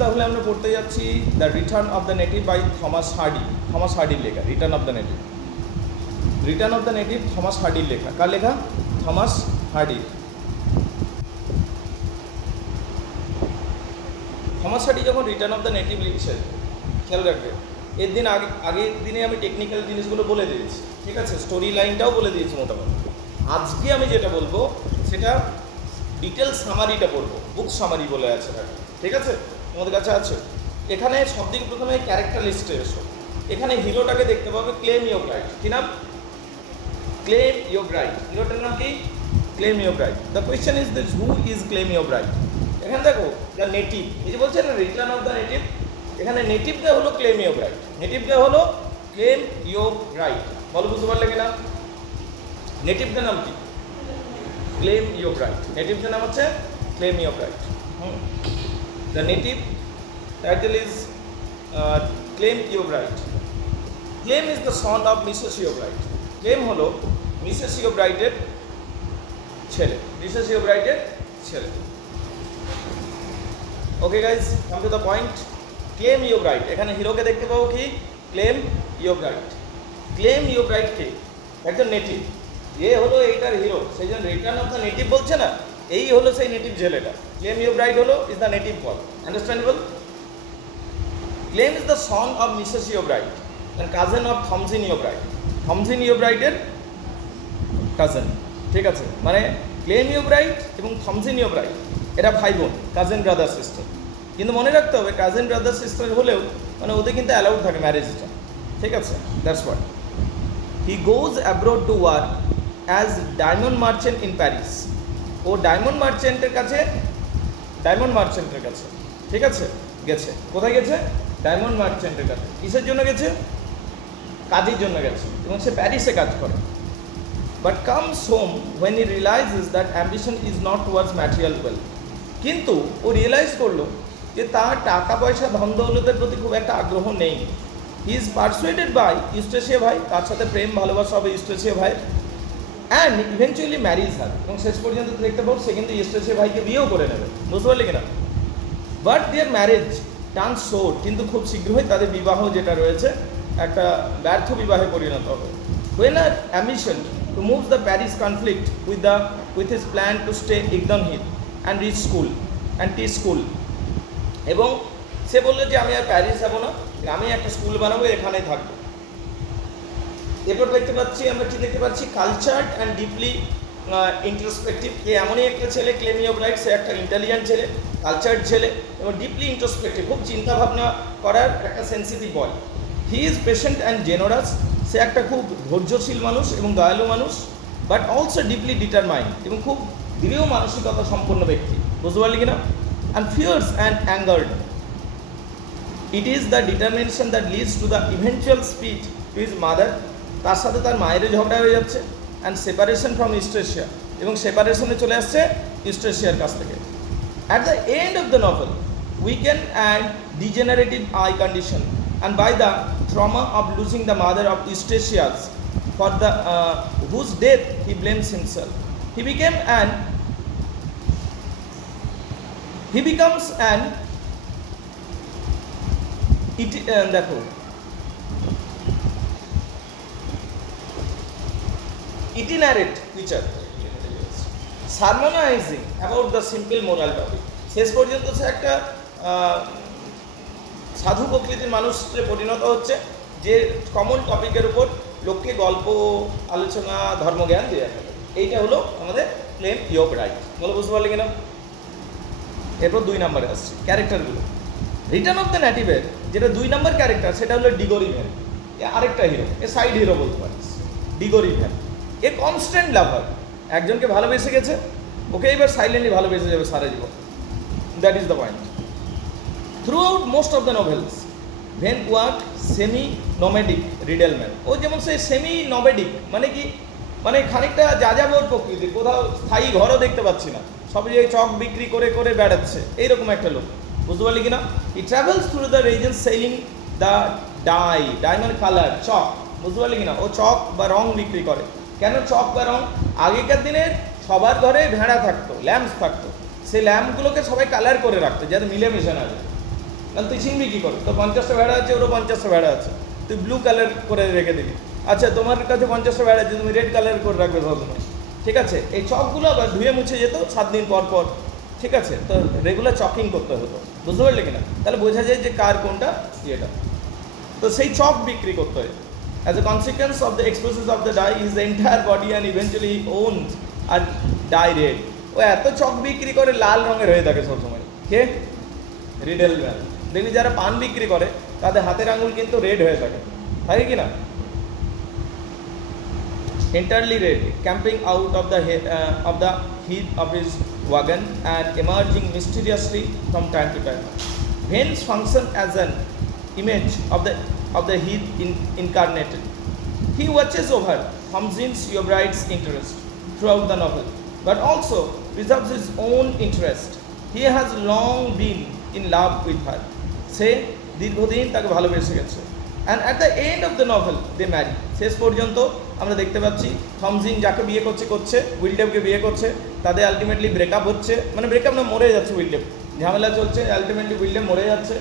তাহলে আমরা পড়তে যাচ্ছি the return of the native by Thomas Hardy. Thomas হার্ডির লেখা return of the native. Return of the native Thomas হার্ডির লেখা। কার লেখা? থমাস হার্ডির। থমাস হার্ডি যখন রিটার্ন অফ দ্য নেটিভ লিখছেন, খেয়াল রাখবে এর দিন আগের দিনে আমি টেকনিক্যাল জিনিসগুলো বলে দিয়েছি, ঠিক আছে, স্টোরি লাইনটাও বলে দিয়েছি মোটামুটি। আজকে আমি যেটা বলবো সেটা ডিটেল সামারিটা পড়বো, বুক সামারি বলে আছে, ঠিক আছে, তোমাদের কাছে আছে। এখানে সবথেকে প্রথমে ক্যারেক্টার লিস্টে এসো। এখানে হিরোটাকে দেখতে পাবে, ক্লেম ইয়োর রাইট। কি নাম? Claim your right. হিরোটার নাম কি? Clym Yeobright. The question is this, who is Clym Yeobright? এখানে দেখো দ্য নেটিভ, এই যে বলছে না রিটার্ন অফ দ্য নেটিভ, এখানে নেটিভটা হলো ক্লেম ইয়োর রাইট। নেটিভটা হলো ক্লেম ইয়োর রাইট। বলো বুঝতে পারলে কিনা? নেটিভটার নাম কি? Clym your right. নেটিভটার নাম হচ্ছে Clym Yeobright. The native title is Clym Yeobright. Clym is the son of Mrs Yeobright. Clym হলো মিসেস ইয়োর রাইটের ছেলে, মিসেস ইয়োর রাইটের ছেলে। Okay guys, come to the point. Clym Yeobright, এখানে হিরোকে দেখতে পাবো কি? Clym Yeobright. Clym Yeobright কে? একজন নেটিভ, যে হলো এইটার হিরো, সেই জন্য রিটার্ন অফ দ্য নেটিভ বলছে না, এই হলো সেই নেটিভ ছেলেটা। ক্লেম ইয়োর রাইট হলো is the native call. Understandable? Clym is the son of Mrs Yeobright and cousin of Thomasin Yeobright. Thomasin ইয়োর রাইটের কাজেন, ঠিক আছে, মানে ক্লেম ইয়োর রাইট এবং থমসিন ইয়োর রাইট এরা ভাই বোন, কাজেন ব্রাদার সিস্টার। কিন্তু মনে রাখতে হবে কাজেন ব্রাদার সিস্টার হলেও মানে ওদের কিন্তু অ্যালাউড থাকে ম্যারেজটা, ঠিক আছে, that's what. He goes abroad to work as diamond merchant in Paris. ও ডায়মন্ড মার্চেন্টের কাছে, ঠিক আছে, গেছে। কোথায় গেছে? ডায়মন্ড মার্চেন্টের কাছে। কিসের জন্য গেছে? কাজের জন্য গেছে, এবং সে প্যারিসে কাজ করে। But comes home when he realises that ambition is not towards material wealth. কিন্তু ও রিয়েলাইজ করলো যে তার টাকা পয়সা ধন দৌলতের প্রতি খুব একটা আগ্রহ নেই। He is persuaded by Eustacia Vye, তার সাথে প্রেম ভালোবাসা হবে Eustacia Vye, and eventually marriage হার। এবং শেষ পর্যন্ত দেখতে পাবো সে কিন্তু ইউস্টেশিয়া ভাইকে বিয়েও করে নেবে, বুঝতে পারলি কিনা? বাট দেয়ার ম্যারেজ টার্ন সোর, কিন্তু খুব শীঘ্রই তাদের বিবাহ যেটা রয়েছে একটা ব্যর্থ বিবাহে পরিণত হবে। When her ambition to move the Paris conflict with his plan to stay Egdon Hill and teach school, এবং সে বললো যে আমি আর প্যারিস যাবো না, আমি একটা স্কুল বানাবো, এখানেই থাকবো। এরপর দেখতে পাচ্ছি আমরা কি দেখতে পাচ্ছি? Cultured and deeply introspective. এ এমনই একটা ছেলে, ক্লেম ইয়োর রাইট, সে একটা ইন্টেলিজেন্ট ছেলে, কালচার্ড ছেলে এবং ডিপলি ইন্ট্রোস্পেক্টিভ, খুব চিন্তা ভাবনা করার একটা sensitive boy. He is patient and generous, সে একটা খুব ধৈর্যশীল মানুষ এবং দয়ালু মানুষ। বাট অলসো ডিপলি ডিটারমাইন্ড, এবং খুব দৃঢ় মানসিকতা সম্পন্ন ব্যক্তি, বুঝতে পারলি কিনা? And fierce and angered. It is the determination that leads to the eventual speech to his mother. তার সাথে তার মায়েরও ঝগড়া হয়ে যাচ্ছে। অ্যান্ড সেপারেশন ফ্রম ইউস্টেশিয়া, এবং সেপারেশনে চলে আসছে ইউস্টেশিয়ার কাছ থেকে। At the end of the novel weaken and degenerative eye condition, and by the trauma of losing the mother of Eustachius, for the whose death he blames himself, he becomes an itinerant preacher, sermonizing about the simple moral topic. শেষ পর্যন্ত সে একটা সাধু প্রকৃতির মানুষে পরিণত হচ্ছে, যে common টপিকের উপর লোককে গল্প, আলোচনা, ধর্মজ্ঞান দেওয়া থাকে। এইটা হলো আমাদের ক্লেম ইয়োর রাইট। বলো বুঝতে পারলে কিনা? এরপর 2 নম্বরে আসছে ক্যারেক্টারগুলো। রিটার্ন অফ দ্য নেটিভের যেটা 2 নম্বর ক্যারেক্টার, সেটা হলো ডিগোরি ভ্যান। এ আরেকটা হিরো, এ সাইড হিরো বলতে পারিস, ডিগোরি ভ্যান। এ কনস্ট্যান্ট লাভার, একজনকে ভালোবেসে গেছে, ওকে এবার সাইলেন্টলি ভালোবেসে যাবে সারা জীবন। That is the point. Throughout most of the novels, Van worked semi-nomadic riddleman. ও যেমন সে সেমি-nomadic, মানে কি, মানে খানিকটা যাযাবর প্রকৃতির, কোথাও স্থায়ী ঘরও দেখতে পাচ্ছি না, সব যে চক বিক্রি করে করে বেড়াচ্ছে, এইরকম একটা লোক, বুঝতে পারলি কিনা? He travels through the regions selling the dye মানে কালার, চক, বুঝতে পারলি কিনা? ও চক বা রং বিক্রি করে। কেন চক বা রং? আগেকার দিনের সবার ঘরে ভেড়া থাকতো, ল্যাম্পস থাকতো, সেই ল্যাম্পগুলোকে সবাই কালার করে রাখতো যাতে মিলেমিশে না যায়। কারণ তুই চিনবি কী করে, তো 50টা ভেড়া আছে, ওরও 50টা ভেড়া আছে, তুই ব্লু কালার করে রেখে দিবি। আচ্ছা তোমার কাছে 50টা ভেড়া আছে, তুমি রেড কালার করে রাখবে সবসময়, ঠিক আছে। এই চকগুলো আবার ধুয়ে মুছে যেত 7 দিন পর পর, ঠিক আছে। তো রেগুলার চকিং করতে হতো, বুঝতে পারলে কিনা, তাহলে বোঝা যায় যে কার কোনটা ইয়েটা। তো সেই চক বিক্রি করতে হয়। As a consequence of the expresses of the dye is the entire body and eventually owns are dye red. ও এত চক বিক্রি করে লাল রঙের হয়ে থাকে সবসময়। কে? Reddle man. দেখবি যারা পান বিক্রি করে তাদের হাতের আঙুল কিন্তু রেড হয়ে থাকে, থাকে কি না? Entirely red, camping out of the heat of his wagon and emerging mysteriously from time to time. Veins function as an image of the heat incarnated. He watches over Hamzin's Yobride's interest throughout the novel, but also preserves his own interest. He has long been in love with her. Say, দীর্ঘদিন তাকে ভালোবেসে গেছে। And at the end of the novel, they marry. শেষ পর্যন্ত আমরা দেখতে পাচ্ছি থমজিন যাকে বিয়ে করছে উইলডেভকে বিয়ে করছে, তাদের আলটিমেটলি ব্রেকআপ হচ্ছে, মানে ব্রেকআপ না, মরে যাচ্ছে উইলডেভ, ঝামেলা চলছে, আলটিমেটলি উইলডেভ মরে যাচ্ছে।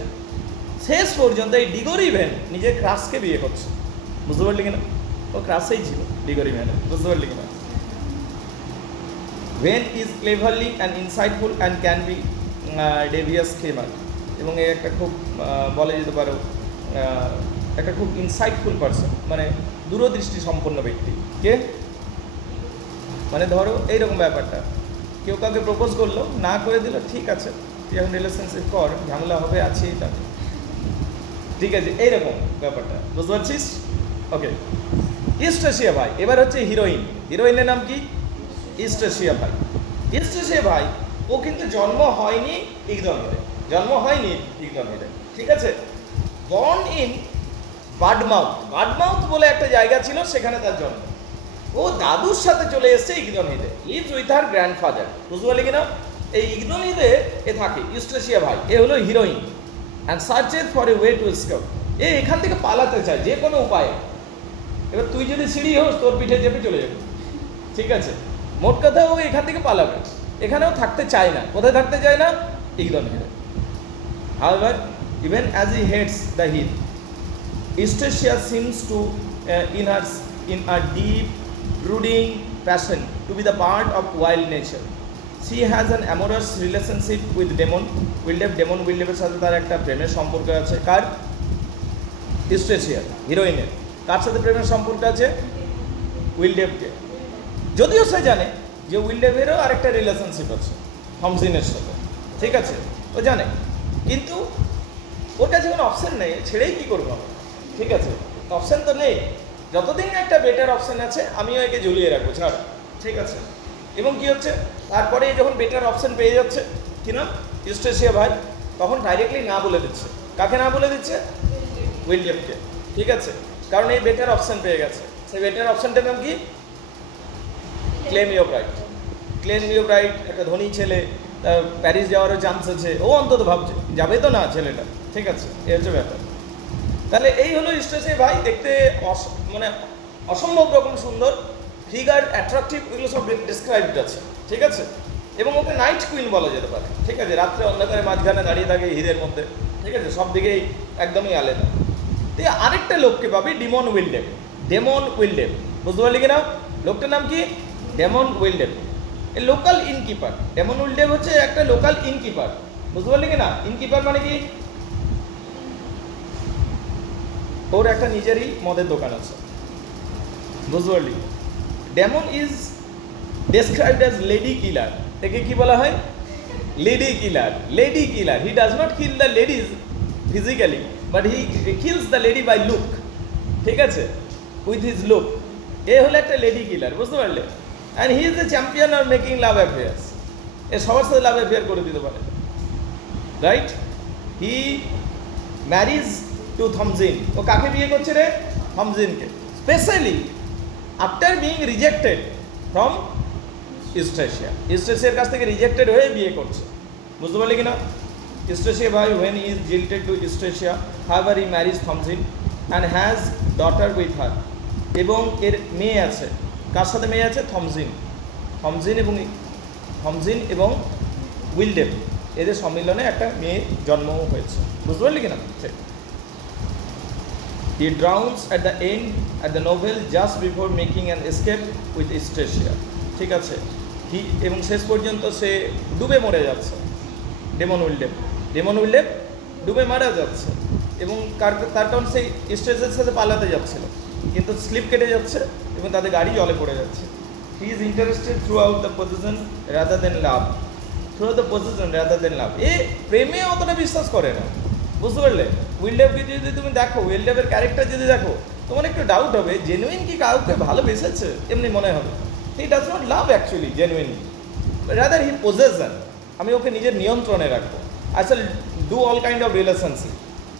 শেষ পর্যন্ত এই ডিগরি ভ্যান নিজের ক্রাশকে বিয়ে করছে, বুঝতে পারলি কিনা? ও ক্রাশেই ছিল ডিগরি ভ্যানে, বুঝতে পারলি কিনা? Venn is cleverly and insightful and can be devious schemer. এবং এই একটা খুব বলা যেতে পারো একটা খুব ইনসাইটফুল পারসন, মানে দূরদৃষ্টি সম্পন্ন ব্যক্তি। কে? মানে ধরো এইরকম ব্যাপারটা, কেউ কাউকে প্রপোজ করলো, না করে দিল, ঠিক আছে তুই এখন রিলেশনশিপ কর, ঝামেলা হবে, আছেই তাকে, ঠিক আছে, এইরকম ব্যাপারটা, বুঝতে পারছিস? ওকে, ইস্টেশিয়া ভাই এবার হচ্ছে হিরোইন। হিরোইনের নাম কি? ইস্টেশিয়া ভাই। ইস্টেশিয়া ভাই ও কিন্তু জন্ম হয়নি ইগদমিরে, ঠিক আছে। বর্ন ইন বার্ডমাউথ বলে একটা জায়গা ছিল, সেখানে তার জন্ম। ও দাদুর সাথে চলে এসছে ইগদমিরে, লিভস উইথ হার গ্র্যান্ডফাদার, বুঝতে পারলি কিনা? এই ইগদমিরে এ থাকে ইস্টেশিয়া ভাই, এ হলো heroine. And searches for a way to escape. এ এখান থেকে পালাতে চায় যে কোনো উপায়ে। এবার তুই যদি সিঁড়ি হোস, তোর পিঠে চেপে চলে যাবে, ঠিক আছে। মোট কথা ও এখান থেকে পালাবে, এখানেও থাকতে চায় না। কোথায় থাকতে চায় না? ইগদমিরে। However, even as he hates the heat, Eustacia seems to, in a deep, brooding passion, to be the part of wild nature. She has an amorous relationship with Damon Wildev. Damon Wildev-এর সাথে তার একটা প্রেমের সম্পর্ক আছে। কার? ইউস্টেশিয়ার, হিরোইনের। কার সাথে প্রেমের সম্পর্ক আছে? উইলডেভকে। যদিও সে জানে যে উইলডেভেরও আরেকটা রিলেশনশিপ আছে থমজিনের সাথে, ঠিক আছে, ও জানে, কিন্তু ওর কাছে কোনো অপশান নেই, ছেড়েই কী করবো, ঠিক আছে, অপশান তো নেই। যতদিন একটা বেটার অপশান আছে আমিও একে ঝুলিয়ে রাখবো, ছাড়, ঠিক আছে। এবং কি হচ্ছে, তারপরে যখন বেটার অপশান পেয়ে যাচ্ছে কিনা ইউস্টেশিয়া ভাই, তখন ডাইরেক্টলি না বলে দিচ্ছে। কাকে না বলে দিচ্ছে? উইলডেভকে, ঠিক আছে, কারণ এই বেটার অপশান পেয়ে গেছে। সেই বেটার অপশানটার নাম কি? Claim your right. Claim your right, একটা ধনী ছেলে, প্যারিস যাওয়ারও চান্স আছে, ও অন্তত ভাবছে, যাবে তো না ছেলেটা, ঠিক আছে, এই হচ্ছে ব্যাপার। তাহলে এই হলো ইউস্টেশিয়া ভাই, দেখতে মানে অসম্ভব রকম সুন্দর, ফিগার, অ্যাট্রাকটিভ, এগুলো সব ডিসক্রাইবড আছে, ঠিক আছে। এবং ওকে নাইট কুইন বলা যেতে পারে, ঠিক আছে, রাত্রে অন্ধকারে মাঝখানে দাঁড়িয়ে থাকে হীরের মধ্যে, ঠিক আছে, সব দিকেই একদমই আলাদা। তুই আরেকটা লোককে পাবি, ডেমন উইলডেভ। বুঝতে পারলি কিনা? লোকটার নাম কি? ডেমন উইলডেভ, এ লোকাল ইনকিপার। ডেমন উইলডেভ হচ্ছে একটা লোকাল ইনকিপার, বুঝতে পারলি কিনা? ইনকিপার মানে কি? ওর একটা নিজেরই মদের দোকান আছে, বুঝতে পারলি? Damon is described as lady killer. একে কি বলা হয়? Lady killer. He does not kill the ladies physically, but he kills the lady by look, ঠিক আছে, উইথ হিজ লুক। এ হলো একটা লেডি কিলার, বুঝতে পারলে? And he is the champion of making love affairs. এ সবার সাথে লাভ অ্যাফেয়ার করে দিতে পারে, right? He marries to Thomasin. ও কাকে বিয়ে করছে রে? থমজিনকে। Specially after being rejected from ইউস্টেশিয়ার কাছ থেকে রিজেক্টেড হয়ে বিয়ে করছে, বুঝতে পারলি কিনা? ইউস্টেশিয়া ভাই when he is jilted to Eustacia, however he marries Thomzin and has daughter with her. এবং এর মেয়ে আছে। কার সাথে মেয়ে আছে? থমজিন এবং উইলডেভ, এদের সম্মিলনে একটা মেয়ের জন্মও হয়েছে। বুঝতে পারলি কিনা? ঠিক। He drowns at the end at the novel just before making an escape with Eustacia. ঠিক আছে, এবং শেষ পর্যন্ত সে ডুবে মরে যাচ্ছে। ডেমন উইলডেপ ডুবে মারা যাচ্ছে, এবং তার কারণ সেই ইউস্টেসিয়ার সাথে পালাতে যাচ্ছিল, কিন্তু স্লিপ কেটে যাচ্ছে এবং তাদের গাড়ি জলে পড়ে যাচ্ছে। He is interested throughout the position rather than love. এ প্রেমে অতটা বিশ্বাস করে না। বুঝতে পারলে? উইলডেপকে যদি তুমি দেখো, উইলডেপের ক্যারেক্টার যদি দেখো, তোমার একটু ডাউট হবে জেনুইন কি কাউকে ভালোবেসেছে, এমনি মনে হবে। He does not love actually genuinely, rather he possession. আমি ওকে নিজের নিয়ন্ত্রণে রাখবো, I shall do all kind of relationship,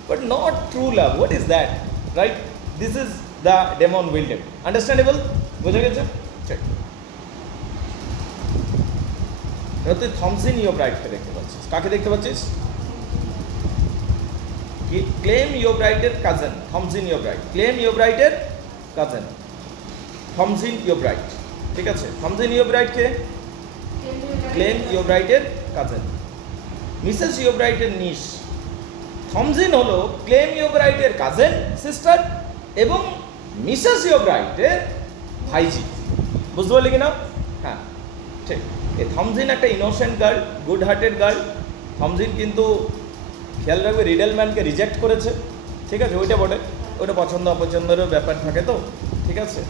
but not true love. What is that? Right, this is the demon Wildeve. Understandable? বুঝে গেছে? ঠিক। এবার তুই থমসিন ইয়োব্রাইটকে দেখতে পাচ্ছিস। কাকে দেখতে পাচ্ছিস? ক্লেম ইয়োব্রাইটের কাজেন থমসিন ইয়োব্রাইট। ক্লেম ইয়োব্রাইটের কাজেন থমসিন ইয়োব্রাইট। ঠিক আছে, থমসিন ইয়োব্রাইটকে ক্লেম ইয়োব্রাইটের কাজেন, মিসেস ইয়োব্রাইটের নিশ। থমসিন হলো ক্লেম ইয়োব্রাইটের কাজেন সিস্টার এবং মিসেস ইয়োব্রাইটের ভাইজি। বুঝতে পারলি কিনা? হ্যাঁ, ঠিক। এই থমসিন একটা innocent girl, good hearted girl. Thomasin কিন্তু খেয়াল রাখবে রিডেলম্যানকে রিজেক্ট করেছে। ঠিক আছে, ওইটা বটে, ওইটা পছন্দ অপছন্দেরও ব্যাপার থাকে তো। ঠিক আছে,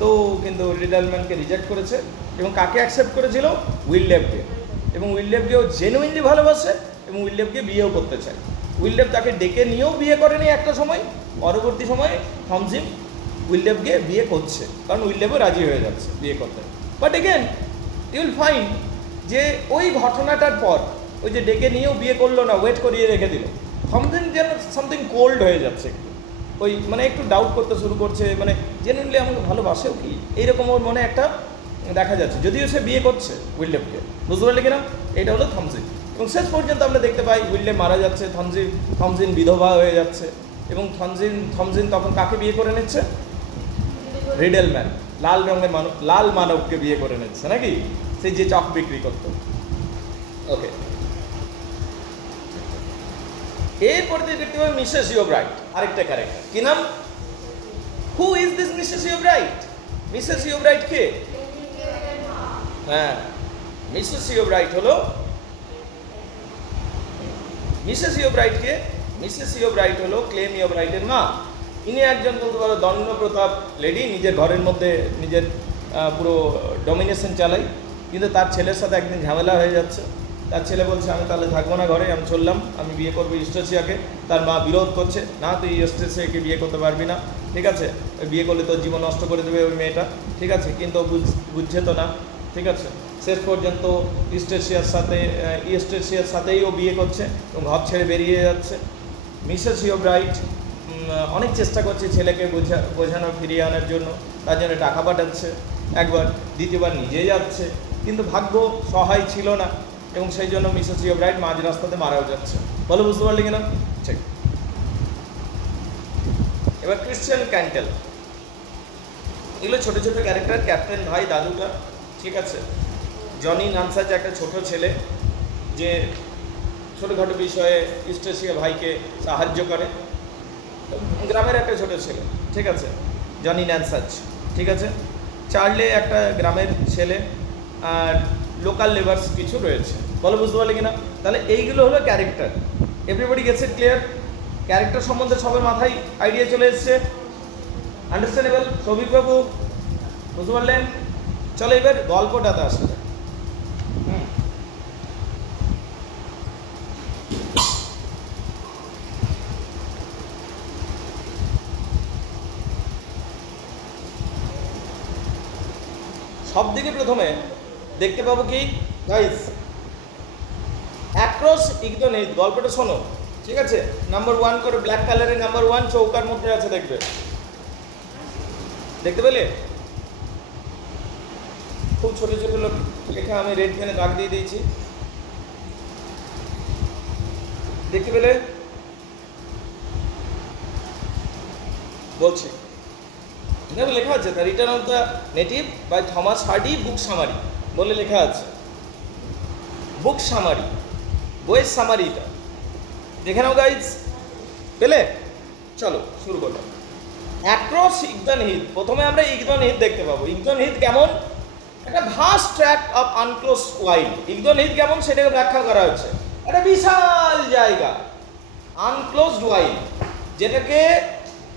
তো কিন্তু রিডেলম্যানকে রিজেক্ট করেছে এবং কাকে অ্যাকসেপ্ট করেছিল? উইলডেপকে। এবং উইলডেপকেও জেনুইনলি ভালোবাসে এবং উইলডেপকে বিয়েও করতে চায়। উইলডেপ তাকে ডেকে নিয়েও বিয়ে করেনি একটা সময়, পরবর্তী সময়ে থমসিন উইলডেপকে বিয়ে করছে, কারণ উইলডেপও রাজি হয়ে যাচ্ছে বিয়ে করতে। But again you will find যে ওই ঘটনাটার পর ওই যে ডেকে নিয়েও বিয়ে করলো না, ওয়েট করিয়ে রেখে দিল, থমসিন যেন সামথিং কোল্ড হয়ে যাচ্ছে একটু, ওই মানে একটু ডাউট করতে শুরু করছে, মানে জেনুইনলি আমাকে ভালোবাসেও কি, এইরকম ওর মনে একটা দেখা যাচ্ছে, যদিও সে বিয়ে করছে উইলডেপকে। বুঝতে পারলে কিনা? এটা হলো থমসিন। এবং শেষ পর্যন্ত আমরা দেখতে পাই উইলডেপ মারা যাচ্ছে, থমসিন বিধবা হয়ে যাচ্ছে, এবং থমসিন তখন কাকে বিয়ে করে নিচ্ছে? রিডেলম্যান, লাল রঙের লাল মানবকে বিয়ে করে নিচ্ছে, নাকি? সেই যে চক বিক্রি করতো। ওকে, এরপরে দেখতে পাবে মিসেস ইয়োব্রাইট, আরেকটা ক্যারেক্টার। কি নাম? Who is this Mrs Yeobright? Mrs Yeobright কে? হ্যাঁ, মিসেস ইয়োব্রাইট হলো মিসেস ইয়োব্রাইট হলো ক্লেম ইয়োব্রাইটের মা। ইনি একজন বলতে পারো দণ্ড প্রতাপ লেডি, নিজের ঘরের মধ্যে নিজের পুরো ডমিনেশন চালাই, কিন্তু তার ছেলের সাথে একদিন ঝামেলা হয়ে যাচ্ছে। তার ছেলে বলছে আমি তাহলে থাকবো না ঘরে, আমি চললাম, আমি বিয়ে করবো ইউস্টেসিয়াকে। তার মা বিরোধ করছে, না তুই ইউস্টেসিয়াকে বিয়ে করতে পারবি না, ঠিক আছে, বিয়ে করলে তোর জীবন নষ্ট করে দেবে ওই মেয়েটা, ঠিক আছে, কিন্তু বুঝছে তো না, ঠিক আছে। শেষ পর্যন্ত ইউস্টেসিয়ার সাথেই ও বিয়ে করছে এবং ঘর ছেড়ে বেরিয়ে যাচ্ছে। মিসেস ইয়োব্রাইট অনেক চেষ্টা করছে ছেলেকে বোঝানো, ফিরিয়ে আনার জন্য, তার জন্য টাকা পাঠাচ্ছে একবার, দ্বিতীয়বার নিজে যাচ্ছে, কিন্তু ভাগ্য সহায় ছিল না এবং সেই জন্য মিসেস ইয়োব্রাইট মাঝ রাস্তাতে মারাও যাচ্ছে। বলো, বুঝতে পারলি কিনা? ঠিক। এবার ক্রিশ্চিয়ান ক্যান্টেল, এগুলো ছোটো ছোটো ক্যারেক্টার, ক্যাপ্টেন ভাই দাদুটা, ঠিক আছে। জনি নানসাচ একটা ছোট ছেলে যে ছোটোখাটো বিষয়ে ইউস্টেসিয়া ভাইকে সাহায্য করে, গ্রামের একটা ছোট ছেলে, ঠিক আছে, জনি নানসাচ, ঠিক আছে। চার্লে একটা গ্রামের ছেলে, আর লোকাল লেবার্স কিছু রয়েছে। বলো, বুঝতে পারলে কিনা? তাহলে এইগুলো হলো character. Everybody gets it clear? Character সম্বন্ধে সবার মাথায় আইডিয়া চলে এসছে? আন্ডারস্ট্যান্ডেবল? সৌভিক বাবু বুঝতে পারলেন? চলো এবার গল্পটাতে আসা যায়। সব দিকে প্রথমে দেখতে পাবো কি গাইস, অ্যাক্রস ইগনোনেট, গল্পটা শোনো, ঠিক আছে। নাম্বার 1 করে ব্ল্যাক কালারের নাম্বার 1 চৌকার মধ্যে আছে, দেখতে পেলে? খুব ছোট ছোট লেখা, আমি রেড পেনে দাগ দিয়ে দিয়েছি, দেখতে পেলে? বলছি এখানে লেখা আছে the return of the native by Thomas Hardy, book summary বলে লেখা আছে। বুক সামারি বইয়ের সামারিটা দেখে নাও গাইজ, পেলে? চলো শুরু করলাম। অ্যাক্রস ইগদন হিথ, প্রথমে আমরা ইগদন হিথ দেখতে পাবো। ইগদন হিথ কেমন? একটা vast tract of unclosed wild. Egdon Heath কেমন সেটাকে ব্যাখ্যা করা হচ্ছে। একটা বিশাল জায়গা, আনক্লোজড ওয়াইল্ড, যেটাকে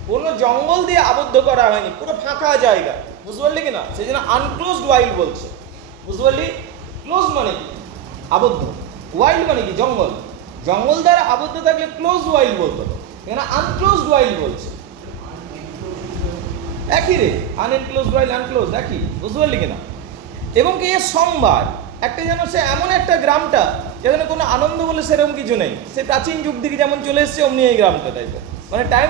কোনো জঙ্গল দিয়ে আবদ্ধ করা হয়নি, পুরো ফাঁকা জায়গা, বুঝতে পারলি কিনা? সেই জন্য আনক্লোজড ওয়াইল্ড বলছে, বুঝতে পারলি? ক্লোজ মানে কি? আবদ্ধ। ওয়াইল্ড মানে কি? জঙ্গল। জঙ্গল দ্বারা আবদ্ধ থাকলে ক্লোজ ওয়াইল্ড বলতো, এখানে আনক্লোজড ওয়াইল্ড বলছে। একই রে, আনএনক্লোজড ওয়াইল্ড আনক্লোজড একই, বুঝতে পারলি কিনা? এবং কি এর সংবাদ একটা যেন সে এমন একটা গ্রামটা যেখানে কোনো আনন্দ বলে সেরকম কিছু নেই, সে প্রাচীন যুগ থেকে যেমন চলে এসছে অমনি এই গ্রামটা টাইপের, মানে time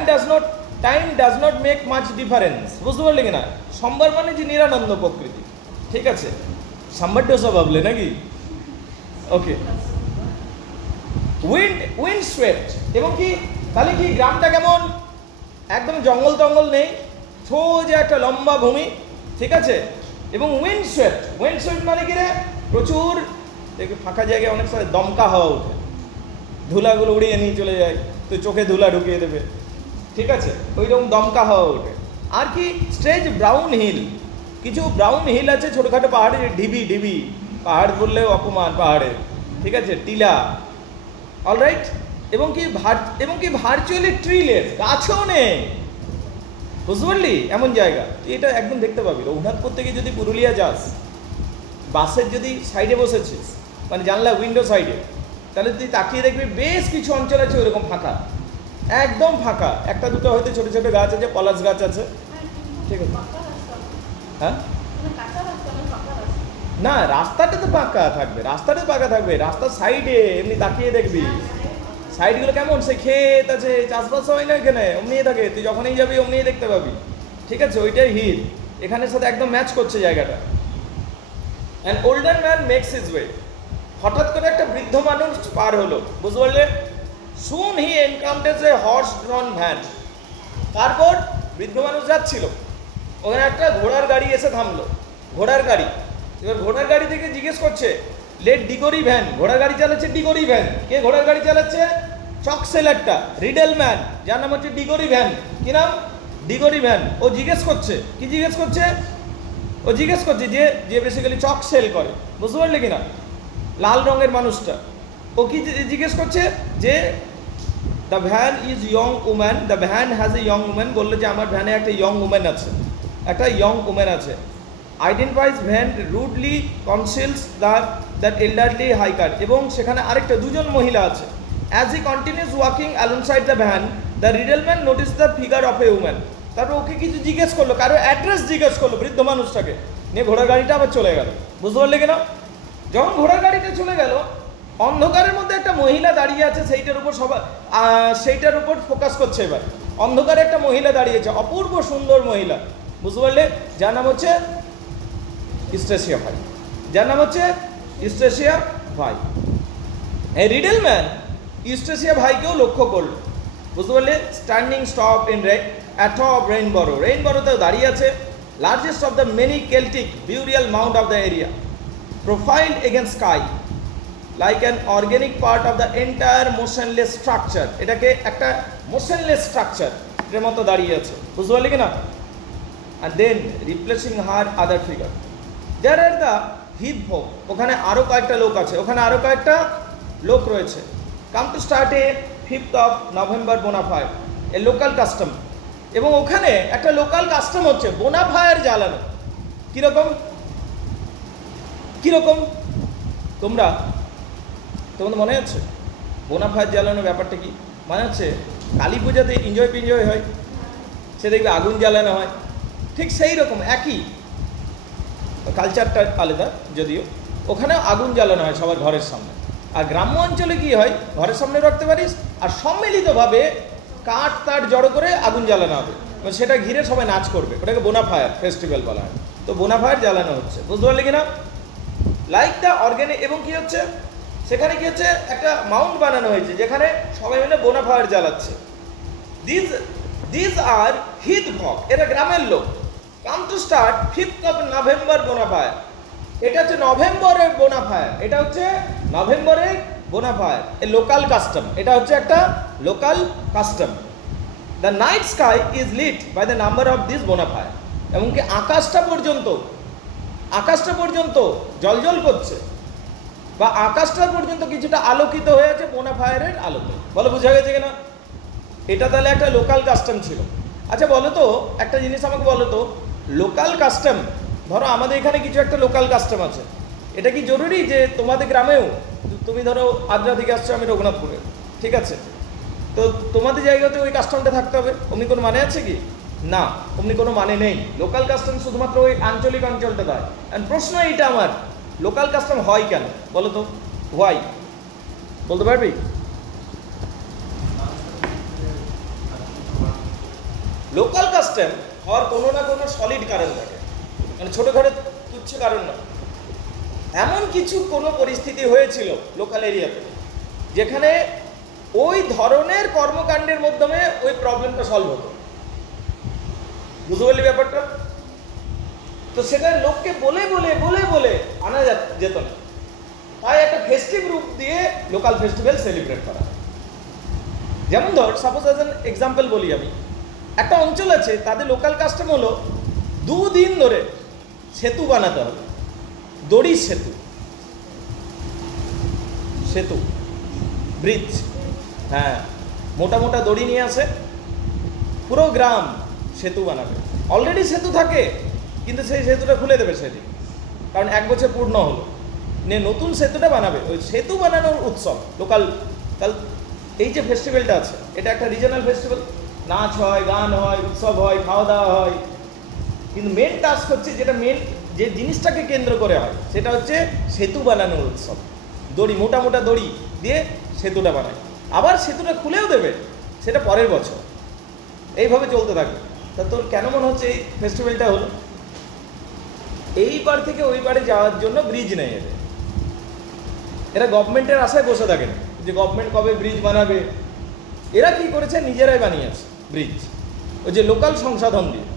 does not make much difference, বুঝতে পারলি কিনা? সম্বার মানে যে নিরানন্দ প্রকৃতি, ঠিক আছে? সাম্বারটা সব ভাবলে নাকি? ওকে, উইন্ড সোয়েপ্ট, এবং কি তাহলে কি গ্রামটা কেমন? একদম জঙ্গল টঙ্গল নেই, সোজা একটা লম্বা ভূমি, ঠিক আছে? এবং উইন্ড সোয়েপ্ট মানে কি রে? প্রচুর দেখে ফাঁকা জায়গায় অনেক সময় দমকা হাওয়া ওঠে, ধুলাগুলো উড়িয়ে নিয়ে চলে যায়, তো চোখে ধুলা ঢুকিয়ে দেবে, ঠিক আছে? ওই রকম দমকা হাওয়া ওঠে। আর কি স্ট্রেচ ব্রাউন হিল, কিছু ব্রাউন হিল আছে, ছোটোখাটো পাহাড়ের ঢিবি, পাহাড় বললেও অপমান পাহাড়ের, ঠিক আছে? টিলা, অলরাইট। এবং কি ভার্চুয়ালি ট্রিলেস, গাছও নেই, বুঝতে পারলি? এমন জায়গা তুই এটা একদম দেখতে পাবি। রঘুনাথপুর থেকে যদি পুরুলিয়া যাস, বাসের যদি সাইডে বসেছিস, মানে জানলা উইন্ডো সাইডে, তাহলে তুই তাকিয়ে দেখবি বেশ কিছু অঞ্চল আছে ওইরকম ফাঁকা, একদম ফাঁকা, একটা দুটো হয়তো ছোটো ছোটো গাছ আছে, পলাশ গাছ আছে, ঠিক আছে? হ্যাঁ, না রাস্তাটা তো ফাঁকা থাকবে, রাস্তার সাইডে এমনি তাকিয়ে দেখবি সাইডগুলো কেমন, সে ক্ষেত আছে, চাষবাস হয় না এখানে, অমনি থাকে, তুই যখনই যাবি অমনি দেখতে পাবি, ঠিক আছে? ওইটাই হিল, এখানের সাথে একদম ম্যাচ করছে জায়গাটা। An older man makes his way, হঠাৎ করে একটা বৃদ্ধ মানুষ পার হলো, বুঝতে পারলে? Soon he encounters a horse drawn van, তারপর বৃদ্ধ মানুষ যাচ্ছিল, ওখানে একটা ঘোড়ার গাড়ি এসে থামলো, ঘোড়ার গাড়ি। এবার ঘোড়ার গাড়ি থেকে জিজ্ঞেস করছে, লেট ডিগোরি ভ্যান, ঘোড়ার গাড়ি চালাচ্ছে ডিগোরি ভ্যান। কে ঘোড়ার গাড়ি চালাচ্ছে? চক সেলারটা, রিডেল ম্যান, যার নাম হচ্ছে ডিগোরি ভ্যান। কি নাম? ডিগোরি ভ্যান। ও জিজ্ঞেস করছে, কি জিজ্ঞেস করছে? ও জিজ্ঞেস করছে যে বেসিক্যালি চক সেল করে, বুঝতে পারলি কিনা? লাল রঙের মানুষটা, ও কি জিজ্ঞেস করছে? যে the van is young woman, the van has a young woman, বললো যে আমার ভ্যানে একটা ইয়ং উম্যান আছে, identifies van rudely conceals that elderly hiker, এবং সেখানে আরেকটা দুজন মহিলা আছে। As he continues walking alongside the van, the reddleman notice the figure of a woman. তারপর ওকে কিছু জিজ্ঞেস করলো, কারো অ্যাড্রেস জিজ্ঞেস করলো বৃদ্ধ মানুষটাকে, নিয়ে ঘোড়ার গাড়িটা আবার চলে গেল, বুঝতে পারলে কিনা? যখন ঘোড়ার গাড়িটা চলে গেল, অন্ধকারের মধ্যে একটা মহিলা দাঁড়িয়ে আছে, সেইটার উপর ফোকাস করছে। এবার অন্ধকারে একটা মহিলা দাঁড়িয়েছে, অপূর্ব সুন্দর মহিলা, বুঝতে পারলে? যার নাম হচ্ছে ইস্ট্রেসিয়া ভাই। এই রিডেল ম্যান ইস্ট্রেসিয়া ভাইকেও লক্ষ্য করলো, বুঝতে পারলে? স্ট্যান্ডিং স্টপ ইন অ্যাথ অফ রেইনবরোতেও দাঁড়িয়ে আছে, largest of the many Celtic burial Mount of the area, profile against sky like an organic part of the entire motionless structure. এটাকে একটা মোশনলেস স্ট্রাকচার এর মতো দাঁড়িয়ে আছে, বুঝতে পারলি কিনা? and then replacing her other figure. There are the heath folk, ওখানে আরো কয়েকটা লোক আছে, ওখানে আরো কয়েকটা লোক রয়েছে। Come to start a 5th of November bonfire, a local custom, এবং ওখানে একটা লোকাল কাস্টম হচ্ছে বোনাফায়ার জ্বালানো। কিরকম তোমাদের মনে আছে বোনাফায়ার জ্বালানোর ব্যাপারটা কি? মানে হচ্ছে কালী পূজাতে এনজয় হয়, সে দেখবে আগুন জ্বালানো হয়, ঠিক সেই রকম একই, কালচারটা আলাদা যদিও, ওখানে আগুন জ্বালানো হয় সবার ঘরের সামনে। আর গ্রাম্য অঞ্চলে কি হয়, ঘরের সামনে রাখতে পারিস, আর সম্মিলিতভাবে কাঠ তার জড়ো করে আগুন জ্বালানো হবে, সেটা ঘিরে সবাই নাচ করবে, ওটাকে বোনাফায়ার ফেস্টিভ্যাল বলা হয়। তো বোনাফায়ার জ্বালানো হচ্ছে, বুঝতে পারলি কিনা? লাইক দ্য অর্গ্যানিক, এবং কি হচ্ছে সেখানে কি হচ্ছে একটা মাউন্ট বানানো হয়েছে যেখানে সবাই মিলে বোনাফায়ার জ্বালাচ্ছে। দিস আর হিথ ভক, এরা গ্রামের লোক। Come to start 5th of November bonfire, এটা হচ্ছে নভেম্বরের বোনাফায়ার, এটা হচ্ছে নভেম্বরের bonfire, a local custom. এটা হচ্ছে একটা local custom. The night sky is lit by the number of these bonfire. এমনকি আকাশটা পর্যন্ত জলজল করছে, বা আকাশটা পর্যন্ত কিছুটা আলোকিত হয়ে আছে বোনাফায়ারের আলোতে। বলো বোঝা গেছে কিনা? এটা তাহলে একটা লোকাল কাস্টম ছিল। আচ্ছা বলো তো, একটা জিনিস আমাকে বলো তো, লোকাল কাস্টম, ধরো আমাদের এখানে কিছু একটা লোকাল কাস্টম আছে, এটা কি জরুরি যে তোমাদের গ্রামেও, তুমি ধরো আদ্রা থেকে আসছো, আমি রঘুনাথপুরে, ঠিক আছে, তো তোমাদের জায়গাতে ওই কাস্টমটা থাকতে হবে, অমনি কোনো মানে আছে কি? না, অমনি কোনো মানে নেই। লোকাল কাস্টম শুধুমাত্র ওই আঞ্চলিক অঞ্চলটা দেয়। অ্যান্ড প্রশ্ন এইটা আমার, লোকাল কাস্টম হয় কেন বলো তো? হোয়াই বলতে পারবি? লোকাল কাস্টম হওয়ার কোনো না কোনো সলিড কারণ থাকে, মানে ছোটোখাটো তুচ্ছ কারণ না। এমন কিছু কোনো পরিস্থিতি হয়েছিল লোকাল এরিয়াতে যেখানে ওই ধরনের কর্মকাণ্ডের মাধ্যমে ওই প্রবলেমটা সলভ হতো। বুঝতে পারলি ব্যাপারটা? তো সেটা লোককে বলে বলে বলে বলে আনা যেত না, তাই একটা ফেস্টিভ রূপ দিয়ে লোকাল ফেস্টিভ্যাল সেলিব্রেট করা। যেমন ধর, সাপোজ অ্যাজ অ্যান এক্সাম্পল বলি আমি, একটা অঞ্চল আছে, তাদের লোকাল কাস্টম হলো 2 দিন ধরে সেতু বানাতে হবে, দড়ির সেতু ব্রিজ, হ্যাঁ, মোটা মোটা দড়ি নিয়ে আসে, পুরো গ্রাম সেতু বানাবে। অলরেডি সেতু থাকে, কিন্তু সেই সেতুটা খুলে দেবে সেদিন, কারণ 1 বছর পূর্ণ হলো, নিয়ে নতুন সেতুটা বানাবে। ওই সেতু বানানোর উৎসব লোকাল। এই যে ফেস্টিভ্যালটা আছে, এটা একটা রিজনাল ফেস্টিভ্যাল, নাচ হয়, গান হয়, উৎসব হয়, খাওয়া দাওয়া হয়, কিন্তু মেন টাস্ক হচ্ছে, যেটা মেন যে জিনিসটাকে কেন্দ্র করে হয়, সেটা হচ্ছে সেতু বানানোর উৎসব। দড়ি, মোটা মোটা দড়ি দিয়ে সেতুটা বানায়, আবার সেতুটা খুলেও দেবে, সেটা পরের বছর, এইভাবে চলতে থাকবে। তা তোর কেন মনে হচ্ছে এই ফেস্টিভ্যালটা হলো? এই পার থেকে ওই পারে যাওয়ার জন্য ব্রিজ নেই এরা গভর্নমেন্টের আশায় বসে থাকে না যে গভর্নমেন্ট কবে ব্রিজ বানাবে। এরা কি করেছে, নিজেরাই বানিয়েছে ব্রিজ, ওই যে লোকাল সংসাধন দিয়ে।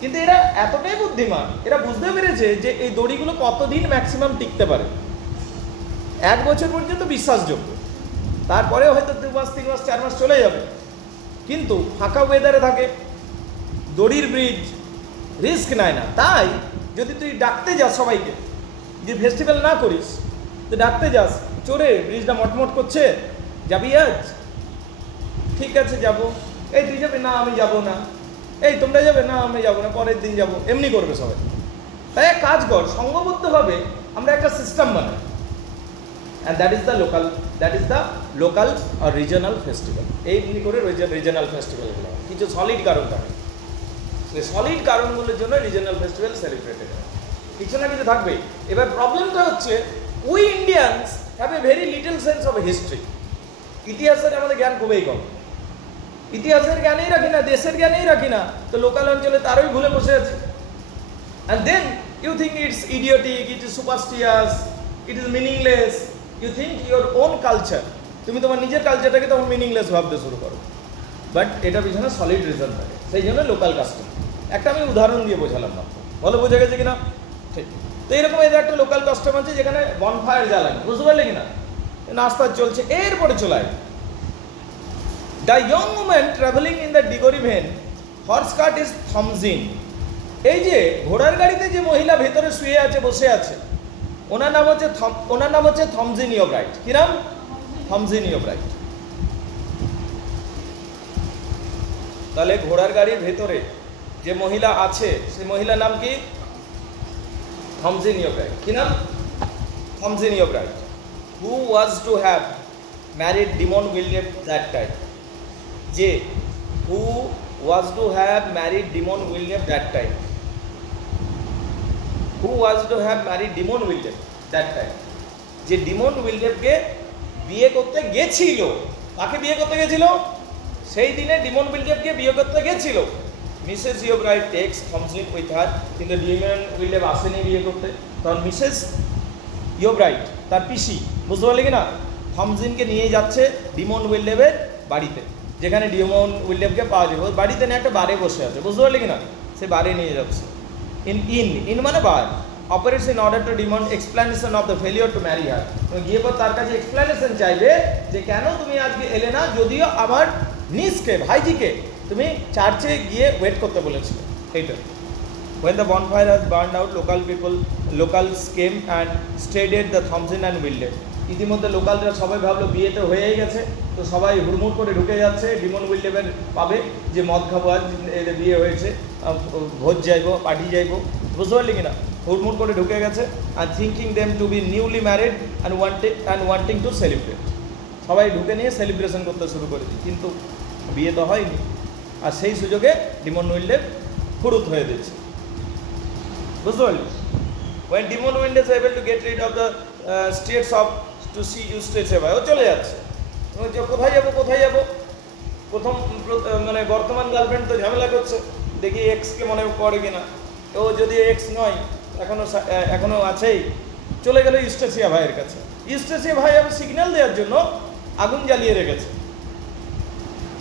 কিন্তু এরা এতটাই বুদ্ধিমান, এরা বুঝতে পেরেছে যে এই দড়িগুলো কতদিন ম্যাক্সিমাম টিকতে পারে। 1 বছর পর্যন্ত বিশ্বাসযোগ্য, তারপরে হয়তো 2 মাস, 3 মাস, 4 মাস চলে যাবে, কিন্তু ফাঁকা ওয়েদারে থাকে, দড়ির ব্রিজ, রিস্ক নেয় না। তাই যদি তুই ডাকতে যাস সবাইকে, যে ফেস্টিভ্যাল না করিস, তো ডাকতে যাস, চোরে ব্রিজটা মটমট করছে, যাবি আজ? ঠিক আছে যাব। এই তুই যাবে? না আমি যাব না। এই তোমরা যাবে? না আমি যাব না, পরের দিন যাব, এমনি করবে সবাই। তাই এক কাজ কর, সংঘবদ্ধভাবে আমরা একটা সিস্টেম বানাই, and that is the local or regional festival. এই করে রিজনাল ফেস্টিভ্যালগুলো কিছু সলিড কারণ থাকে, সেই সলিড কারণগুলোর জন্য রিজনাল ফেস্টিভ্যাল সেলিব্রেটেড হয়, কিছু না কিছু থাকবে। এবার প্রবলেমটা হচ্ছে, we Indians have a very little sense of history. ইতিহাসের আমাদের জ্ঞান খুবই কম, ইতিহাসের জ্ঞানেই রাখি না, দেশের জ্ঞানেই রাখি না, তো লোকাল অঞ্চলে তারই ভুলে বসে আছে। And then you think it's idiotic, it is superstitious, it is meaningless. You think your own culture, তুমি তোমার নিজের কালচারটাকে তখন মিনিংলেস ভাবতে শুরু করো। বাট এটা পিছনে সলিড রিজন থাকে, সেই জন্য লোকাল কাস্টম। একটা আমি উদাহরণ দিয়ে বোঝালাম না, বলো বোঝা গেছে কিনা? ঠিক। তো এরকম এদের একটা লোকাল কাস্টম আছে যেখানে বনফায়ার জ্বালায়, বুঝতে পারলে কিনা? নাস্তা চলছে, এরপরে চলায় the young woman travelling in the Diggory Venn, horse cart is Thomasin. এই যে ঘোড়ার গাড়িতে যে মহিলা ভেতরে শুয়ে আছে, বসে আছে, ওনার নাম হচ্ছে থমজিনিও ব্রাইট। কি নাম? থমজিনিও ব্রাইট। তাহলে ঘোড়ার গাড়ির ভেতরে যে মহিলা আছে, সেই মহিলার নাম কি? Thomasin Yeobright. কি নাম? Thomasin Yeobright. Who was to have married Damon William that time? যে who was to have married Damon William that time? Who was to have married Damon William that time? যে Damon উইলিয়ামকে বিয়ে করতে গেছিল। কাকে বিয়ে করতে গেছিল? সেই দিনে ডিমন উইলিয়ামকে বিয়ে করতে গেছিল। মিসেস ইও ব্রাইট টেক্স থমজিন উইথ হার, কিন্তু ডিমন উইলিয়াম আসেনি বিয়ে করতে। তখন মিসেস ইও ব্রাইট, তার পিসি, বুঝতে পারলে কিনা, থমজিনকে নিয়ে যাচ্ছে ডিমন উইলিয়ামের বাড়িতে, যেখানে ডিমন উইলিয়ামকে পাওয়া যাবে। বাড়িতে নিয়ে একটা বারে বসে আছে, বুঝতে পারলে কিনা, সে বারে নিয়ে যাচ্ছে। ইন মানে বার, operates in order to demand explanation of the failure to marry her. গিয়ে পর তার কাছে এক্সপ্লেনেশন চাইবে যে কেন তুমি আজকে এলে না, যদিও আমার নিসকে ভাইজিকে তুমি চার্চে গিয়ে ওয়েট করতে বলেছিলে। এইটা when the bonfire has burned out, locals came and stayed at the Thompson and Willdale. ইতিমধ্যে লোকালরা সবাই ভাবলো বিয়ে তো হয়েই গেছে, তো সবাই হুড়মুড় করে ঢুকে যাচ্ছে ডিমন উইলডেবের পাবে যে মদ খাবো, আজ এদের বিয়ে হয়েছে, ভোজ যাইবো, পার্টি যাইবো, বুঝতে পারলি কিনা, হুড়মুড় করে ঢুকে গেছে। আর thinking them to be newly married and wanting to celebrate, সবাই ঢুকে নিয়ে সেলিব্রেশন করতে শুরু করে দিই, কিন্তু বিয়ে তো হয়নি। আর সেই সুযোগে ডিমন উইলডেব ফুরুত হয়ে দিচ্ছে, বুঝতে পারলি। when Demon Wind is able to get rid of the states of to see Eustace ভাই, ও চলে যাচ্ছে, কোথায় যাবো কোথায় যাবো, প্রথম মানে বর্তমান গার্লফ্রেন্ড তো ঝামেলা করছে, দেখি এক্সকে মনে পড়ে কিনা, ও যদি এক্স নয় এখনো আছেই, চলে গেল ইউস্টেসিয়া ভাইয়ের কাছে। ইউস্টেসিয়া ভাই আবার সিগন্যাল দেওয়ার জন্য আগুন জ্বালিয়ে রেখেছে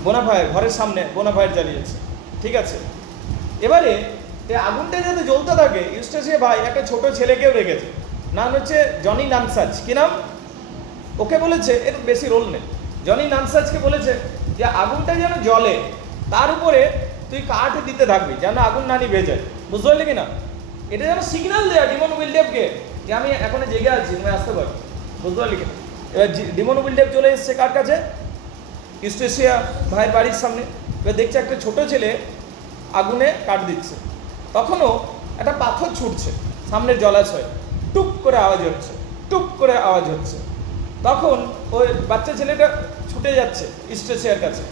বোনাফায়ার ঘরের সামনে, বোনাফায়ার জ্বালিয়েছে, ঠিক আছে। এবারে এই আগুনটা যাতে জ্বলতে থাকে, ইউস্টেসিয়া ভাই একটা ছোট ছেলেকেও রেখেছে, নাম হচ্ছে জনি নানসাজ। কি নাম? ওকে বলেছে, এর বেশি রোল নেই, জনি নানসাজকে বলেছে যে আগুনটা যেন জ্বলে, তার উপরে তুই কাঠ দিতে থাকবি যেন আগুন না নিভে যায়, বুঝতে পারলি কিনা। এটা যেন সিগন্যাল দেয় ডিমন উইলডেবকে যে আমি এখনো জেগে আছি, তুমি আসতে পারো, বুঝতে পারলি কিনা। এবার ডিমন উইলডেব চলে এসছে কার কাছে? ইউস্টেসিয়া ভাইয়ের বাড়ির সামনে। এবার দেখছে একটা ছোট ছেলে আগুনে কাঠ দিচ্ছে, তখনও একটা পাথর ছুটছে সামনের জলাশয়ে, টুপ করে আওয়াজ হচ্ছে, টুপ করে আওয়াজ হচ্ছে। তখন ওই বাচ্চা ছেলেটা ছুটে যাচ্ছে ইউস্টেসিয়ার কাছে,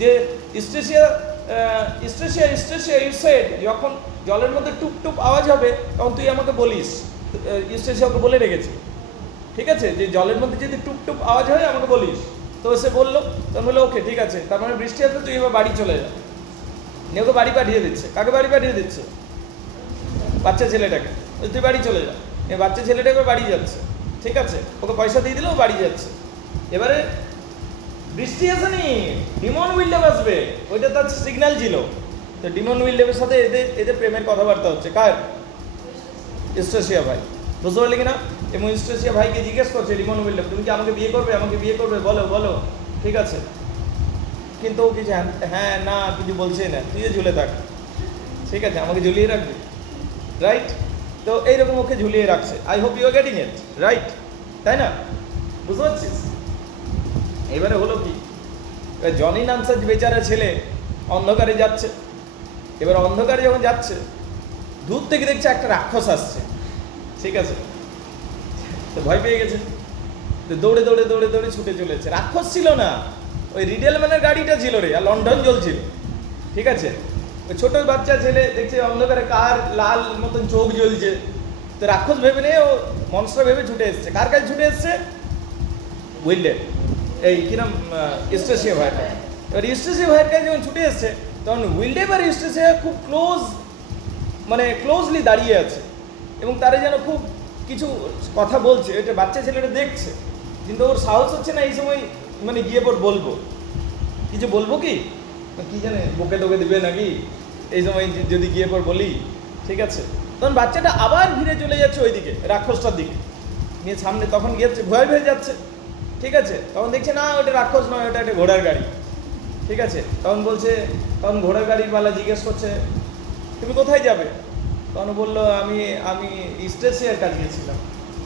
যে ইউস্টেসিয়া ইউ সেড, যখন জলের মধ্যে টুপ টুপ আওয়াজ হবে তখন তুই আমাকে বলিস। ইউস্টেসিয়া ওকে বলে রেখেছে, ঠিক আছে, যে জলের মধ্যে যদি টুপ টুপ আওয়াজ হয় আমাকে বলিস। তো সে বললো, তখন বললো ওকে ঠিক আছে, তার মানে বৃষ্টি আসবে, তুই এবার বাড়ি চলে যা। নিয়ে ওকে বাড়ি পাঠিয়ে দিচ্ছে। কাকে বাড়ি পাঠিয়ে দিচ্ছে? বাচ্চা ছেলেটাকে, তুই বাড়ি চলে যা। এই বাচ্চা ছেলেটা এবার বাড়ি যাচ্ছে, ঠিক আছে, ওকে পয়সা দিয়ে দিলেও বাড়ি যাচ্ছে। এবারে বৃষ্টি আসেনি, ডিমন উইলডেব আসবে, ওইটা তার সিগন্যাল ছিল। তো ডিমন উইলডেবের সাথে এদের প্রেমের কথাবার্তা হচ্ছে, কার? ইউস্টেসিয়া ভাই, বুঝতে পারলি কিনা। এবং ইউস্টেসিয়া ভাইকে জিজ্ঞেস করছে ডিমন উইলডেব, তুমি কি আমাকে বিয়ে করবে, আমাকে বিয়ে করবে, বলো বলো, ঠিক আছে। কিন্তু ও কিছু হ্যাঁ না কিছু বলছেই না, তুইও ঝুলে থাক, ঠিক আছে, আমাকে ঝুলিয়ে রাখবি, রাইট। তো এইরকম ওকে ঝুলিয়ে রাখছে। I hope you are getting it, right, তাই না? বুঝতে পারছিস? এবারে হলো কি, জনি নানসাজ বেচারা ছেলে অন্ধকারে যাচ্ছে। এবার অন্ধকারে যখন যাচ্ছে, দূর থেকে দেখছে একটা রাক্ষস আসছে, ঠিক আছে, তো ভয় পেয়ে গেছে, তো দৌড়ে দৌড়ে দৌড়ে দৌড়ে ছুটে চলেছে। রাক্ষস ছিল না, ওই রিডেলম্যানের গাড়িটা ছিল রে, আর লন্ডন জ্বলছিল, ঠিক আছে। ওই ছোট বাচ্চা ছেলে দেখছে অন্ধকারে কার লাল মতন চোখ জ্বলছে, তো রাক্ষস ভেবে নিয়ে ও মনস্টার ভেবে ছুটে এসছে। কার কাছে ছুটে এসছে? উইলডেব, এই কিরম ইউস্টেসিয়া ভাইয়ের কাছে। এবার ইউস্টেসিয়া ভাইয়ের কাছে যখন ছুটে এসছে, তখন উইলডেব আর ইউস্টেসিয়া খুব ক্লোজলি দাঁড়িয়ে আছে, এবং তারা যেন খুব কিছু কথা বলছে। এটা বাচ্চা ছেলেটা দেখছে, কিন্তু ওর সাহস হচ্ছে না এই সময় মানে গিয়ে পর বলবো কিছু, বলবো কি জানে বকে টোকে দিবে নাকি এই সময় যদি গিয়ে পর বলি, ঠিক আছে। তখন বাচ্চাটা আবার ভিড়ে চলে যাচ্ছে ওইদিকে, রাক্ষসটার দিকে নিয়ে সামনে। তখন গিয়েছে ভয় ভয়ে যাচ্ছে, ঠিক আছে। তখন দেখছে না ওটা রাক্ষস নয়, ওটা একটা ঘোড়ার গাড়ি, ঠিক আছে। তখন ঘোড়ার গাড়িওয়ালা জিজ্ঞেস করছে তুমি কোথায় যাবে? তখন বললো আমি ইউস্টেসিয়ার কাছে গেছিলাম,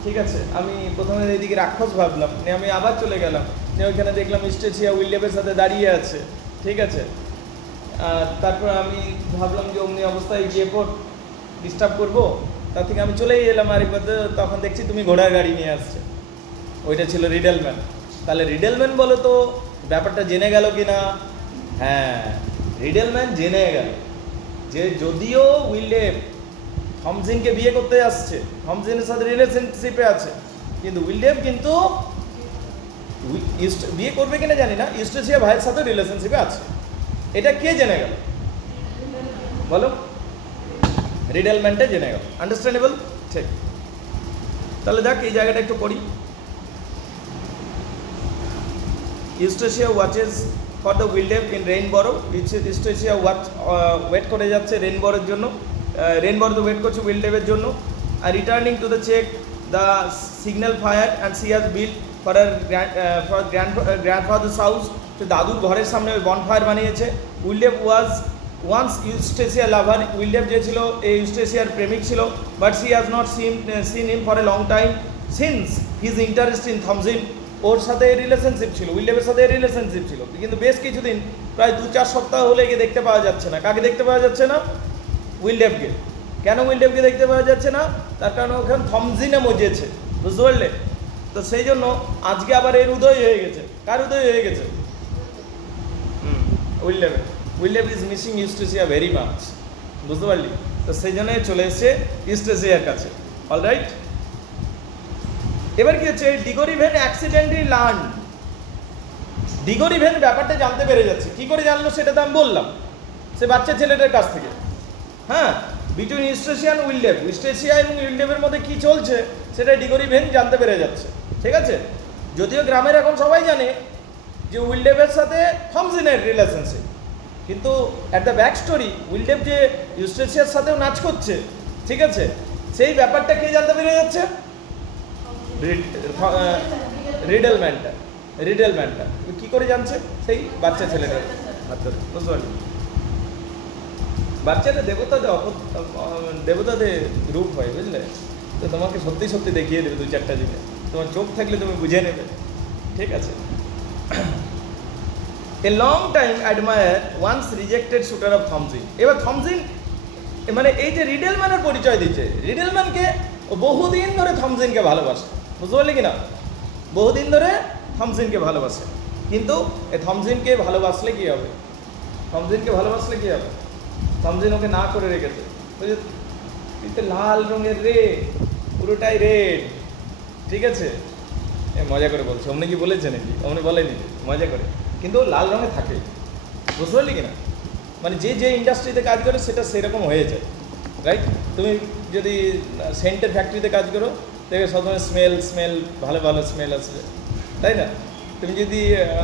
ঠিক আছে। আমি প্রথমে এইদিকে রাক্ষস ভাবলাম, নিয়ে আমি আবার চলে গেলাম, নিয়ে ওইখানে দেখলাম ইউস্টেসিয়া উইলডেবের সাথে দাঁড়িয়ে আছে, ঠিক আছে। তারপর আমি ভাবলাম যে অমনি অবস্থায় গিয়ে পর ডিস্টার্ব করবো, তার থেকে আমি চলেই এলাম। আর তখন দেখছি তুমি ঘোড়ার গাড়ি নিয়ে আসছে, ওইটা ছিল রিডেলম্যান। তাহলে রিডেলম্যান বলো তো ব্যাপারটা জেনে গেল কি না? হ্যাঁ, রিডেলম্যান জেনে গেল যে যদিও উইলডেব থমসিনকে বিয়ে করতে আসছে, থমসিনের সাথে রিলেশনশিপে আছে, কিন্তু উইলডেব কিন্তু বিয়ে করবে কিনা জানি না, ইউস্টেসিয়া ভাইয়ের সাথে রিলেশনশিপে আছে। এটা কে জেনে গেল বলো? রিডেলম্যানটা জেনে গেল। আন্ডারস্ট্যান্ডেবল? ঠিক। তাহলে দেখ এই জায়গাটা একটু পড়ি। Eustacia watches for the Wildeve in Rainbarrow. Eustacia wait করে যাচ্ছে রেইনবরোর জন্য, রেইনবরো তো ওয়েট করছে উইলডেবের জন্য। and returning to the Czech, the signal fired and she has built for her grandfather's house. তো দাদুর ঘরের সামনে ওই বনফায়ার বানিয়েছে। William was once Eustacia lover, William যে ছিল এই ইউস্টেসিয়ার প্রেমিক ছিল, but she has not seen him for a long time since his interest in Thomasin. ওর সাথে রিলেশনশিপ ছিল, উইলিয়ামের সাথে রিলেশনশিপ ছিল, কিন্তু বেশ কিছুদিন প্রায় 2-4 সপ্তাহ হলে গিয়ে দেখতে পাওয়া যাচ্ছে না। কাকে দেখতে পাওয়া যাচ্ছে না? উইলিয়ামকে। কেন উইলিয়ামকে দেখতে পাওয়া যাচ্ছে না? তার কারণ ওখানে থমসিনে মজেছে, বুঝতে পারলে? তো সেই জন্য আজকে আবার এর উদয় হয়ে গেছে। কার উদয় হয়ে গেছে? উইলিয়ামের। William is missing Eustacia very much, বুঝতে পারলি? তো সেই জন্য চলে এসছে ইউস্টেসিয়ার কাছে। অলরাইট, এবার কি হচ্ছে? Diggory when accidentally learn, Diggory when ব্যাপারটা জানতে পেরে যাচ্ছে। কি করে জানলো সেটা তো আমি বললাম, সে বাচ্চা ছেলেটার কাছ থেকে। হ্যাঁ, বিটুইন ইউস্টেসিয়া অ্যান্ড উইলিয়াম, ইউস্টেসিয়া এবং উইলিয়ামের মধ্যে কি চলছে সেটা ডিগরি ভেন জানতে পেরে যাচ্ছে। ঠিক আছে, যদিও গ্রামের এখন সবাই জানে যে উইলিয়ামের সাথে থমসিনের রিলেশনশিপ, কিন্তু at the back story William যে ইউস্টেসিয়ার সাথেও নাচ করছে, ঠিক আছে, সেই ব্যাপারটা কে জানতে পেরে যাচ্ছে? রিডেলম্যানটা। রিডেলম্যানটা কী করে জানছে? সেই বাচ্চা ছেলেটার হাত ধরে, বুঝতে পারলি? বাচ্চাটা দেবতাদের রূপ হয়, বুঝলে? তো তোমাকে সত্যি সত্যি দেখিয়ে দেবে 2-4টা জিনিস, তোমার চোখ থাকলে তুমি বুঝে নেবে। ঠিক আছে, a long time admirer once rejected suitor of Thomasin. এবার থমসিন মানে এই যে রিডেলম্যানের পরিচয় দিচ্ছে, রিডেলম্যানকে বহুদিন ধরে থমসিনকে ভালোবাসে, বুঝতে পারলি কি না? বহুদিন ধরে থমসিনকে ভালোবাসে, কিন্তু এই থমসিনকে ভালোবাসলে কী হবে? থমসিনকে ভালোবাসলে কী হবে? থমসিন ওকে না করে রেখেছে, বুঝলি? তুই তো লাল রঙের রে, পুরোটাই রেড। ঠিক আছে, মজা করে বলছে, অমনি কি বলেছে নাকি? অমনি বলেনি, মজা করে, কিন্তু লাল রঙে থাকে, বুঝতে পারলি কি না? মানে যে যে ইন্ডাস্ট্রিতে কাজ করে সেটা সেরকম হয়ে যায়, রাইট? তুমি যদি সেন্টের ফ্যাক্টরিতে কাজ করো, দেখবে সবসময় স্মেল ভালো ভালো স্মেল আসবে, তাই না? তুমি যদি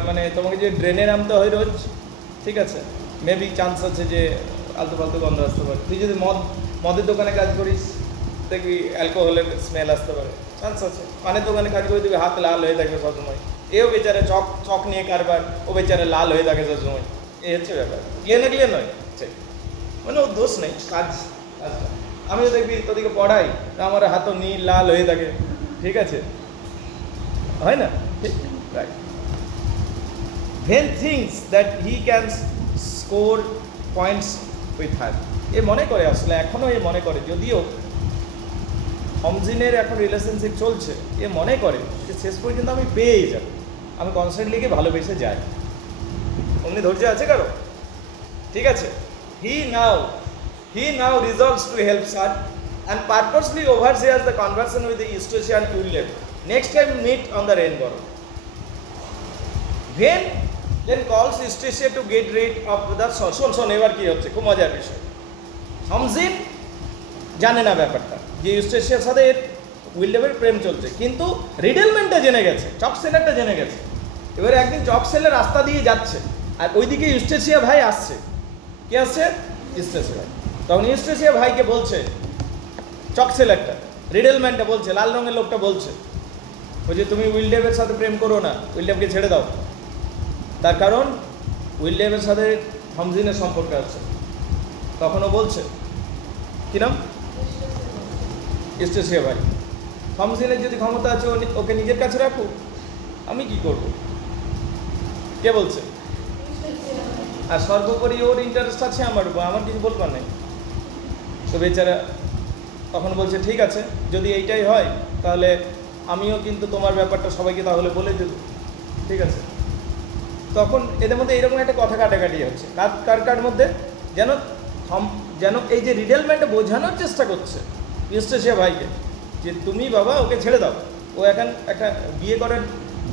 মানে তোমাকে যদি ড্রেনে নামতে হয় রোজ, ঠিক আছে, মেবি চান্স আছে যে আলতু ফালতু গন্ধ আসতে পারে। তুই যদি মদের দোকানে কাজ করিস, দেখবি অ্যালকোহলের স্মেল আসতে পারে, চান্স আছে। পানের দোকানে কাজ করে দেখবি হাত লাল হয়ে থাকবে সবসময়। এও বেচারে চক নিয়ে কারবার, ও বেচারে লাল হয়ে থাকে সবসময়। এই হচ্ছে ব্যাপার। ক্লিয়ার না ক্লিয়ার নয়? মানে ওর দোষ নেই, কাজ। আমিও দেখবি তোদিকে পড়াই, আমার হাতও নীল লাল হয়ে থাকে, ঠিক আছে, হয় না? ঠিক, right. Then thinks that he can score points with her. এ মনে করে, আসলে এখনও এ মনে করে, যদিও থমসিনের এখন রিলেশনশিপ চলছে, এ মনে করে যে শেষ পর্যন্ত আমি পেয়ে যাব, আমি কনস্ট্যান্টলিকে ভালোবেসে যাই। অমনি ধৈর্য আছে কারো? ঠিক আছে, he now resolves to help her and purposely oversees the conversation with the Eustacia and William. Next time meet on the rainbow. Then calls Eustacia to get rid of the শোন এবার কি হচ্ছে, খুব মজার বিষয়। থমসিন জানে না ব্যাপারটা যে ইউস্টেসিয়ার সাথে উইলিয়ামের প্রেম চলছে, কিন্তু রিডেলম্যানটা জেনে গেছে, চক সেলারটা জেনে গেছে। এবারে একদিন চক সেলার রাস্তা দিয়ে যাচ্ছে, আর ওইদিকে ইউস্টেসিয়া ভাই আসছে। কে আসছে? ইউস্টেসিয়া ভাই। তখন ইউস্টেসিয়া ভাইকে বলছে, চক সেলারটা, রিডেলম্যানটা বলছে, লাল রঙের লোকটা বলছে, বলছে তুমি উইলিয়ামের সাথে প্রেম করো না, উইলিয়ামকে ছেড়ে দাও। তার কারণ উইলিয়ামের সাথে থমসিনের সম্পর্ক আছে। তখনও বলছে, কি নাম? ইউস্টেসিয়া ভাই। থমসিনের যদি ক্ষমতা আছে ওকে নিজের কাছে রাখো, আমি কি করব? কে বলছে? আর সর্বোপরি ওর ইন্টারেস্ট আছে আমার কিছু বলবার নেই। তো বেচারা তখন বলছে, ঠিক আছে, যদি এইটাই হয় তাহলে আমিও কিন্তু তোমার ব্যাপারটা সবাইকে তাহলে বলে দেব, ঠিক আছে। তখন এদের মধ্যে এরকম একটা কথা কাটাকাটি হচ্ছে, কার মধ্যে যেন এই যে রিডেলম্যানটা বোঝানোর চেষ্টা করছে ইউস্টেসিয়া ভাইকে যে তুমি বাবা ওকে ছেড়ে দাও, ও এখন একটা বিয়ে করার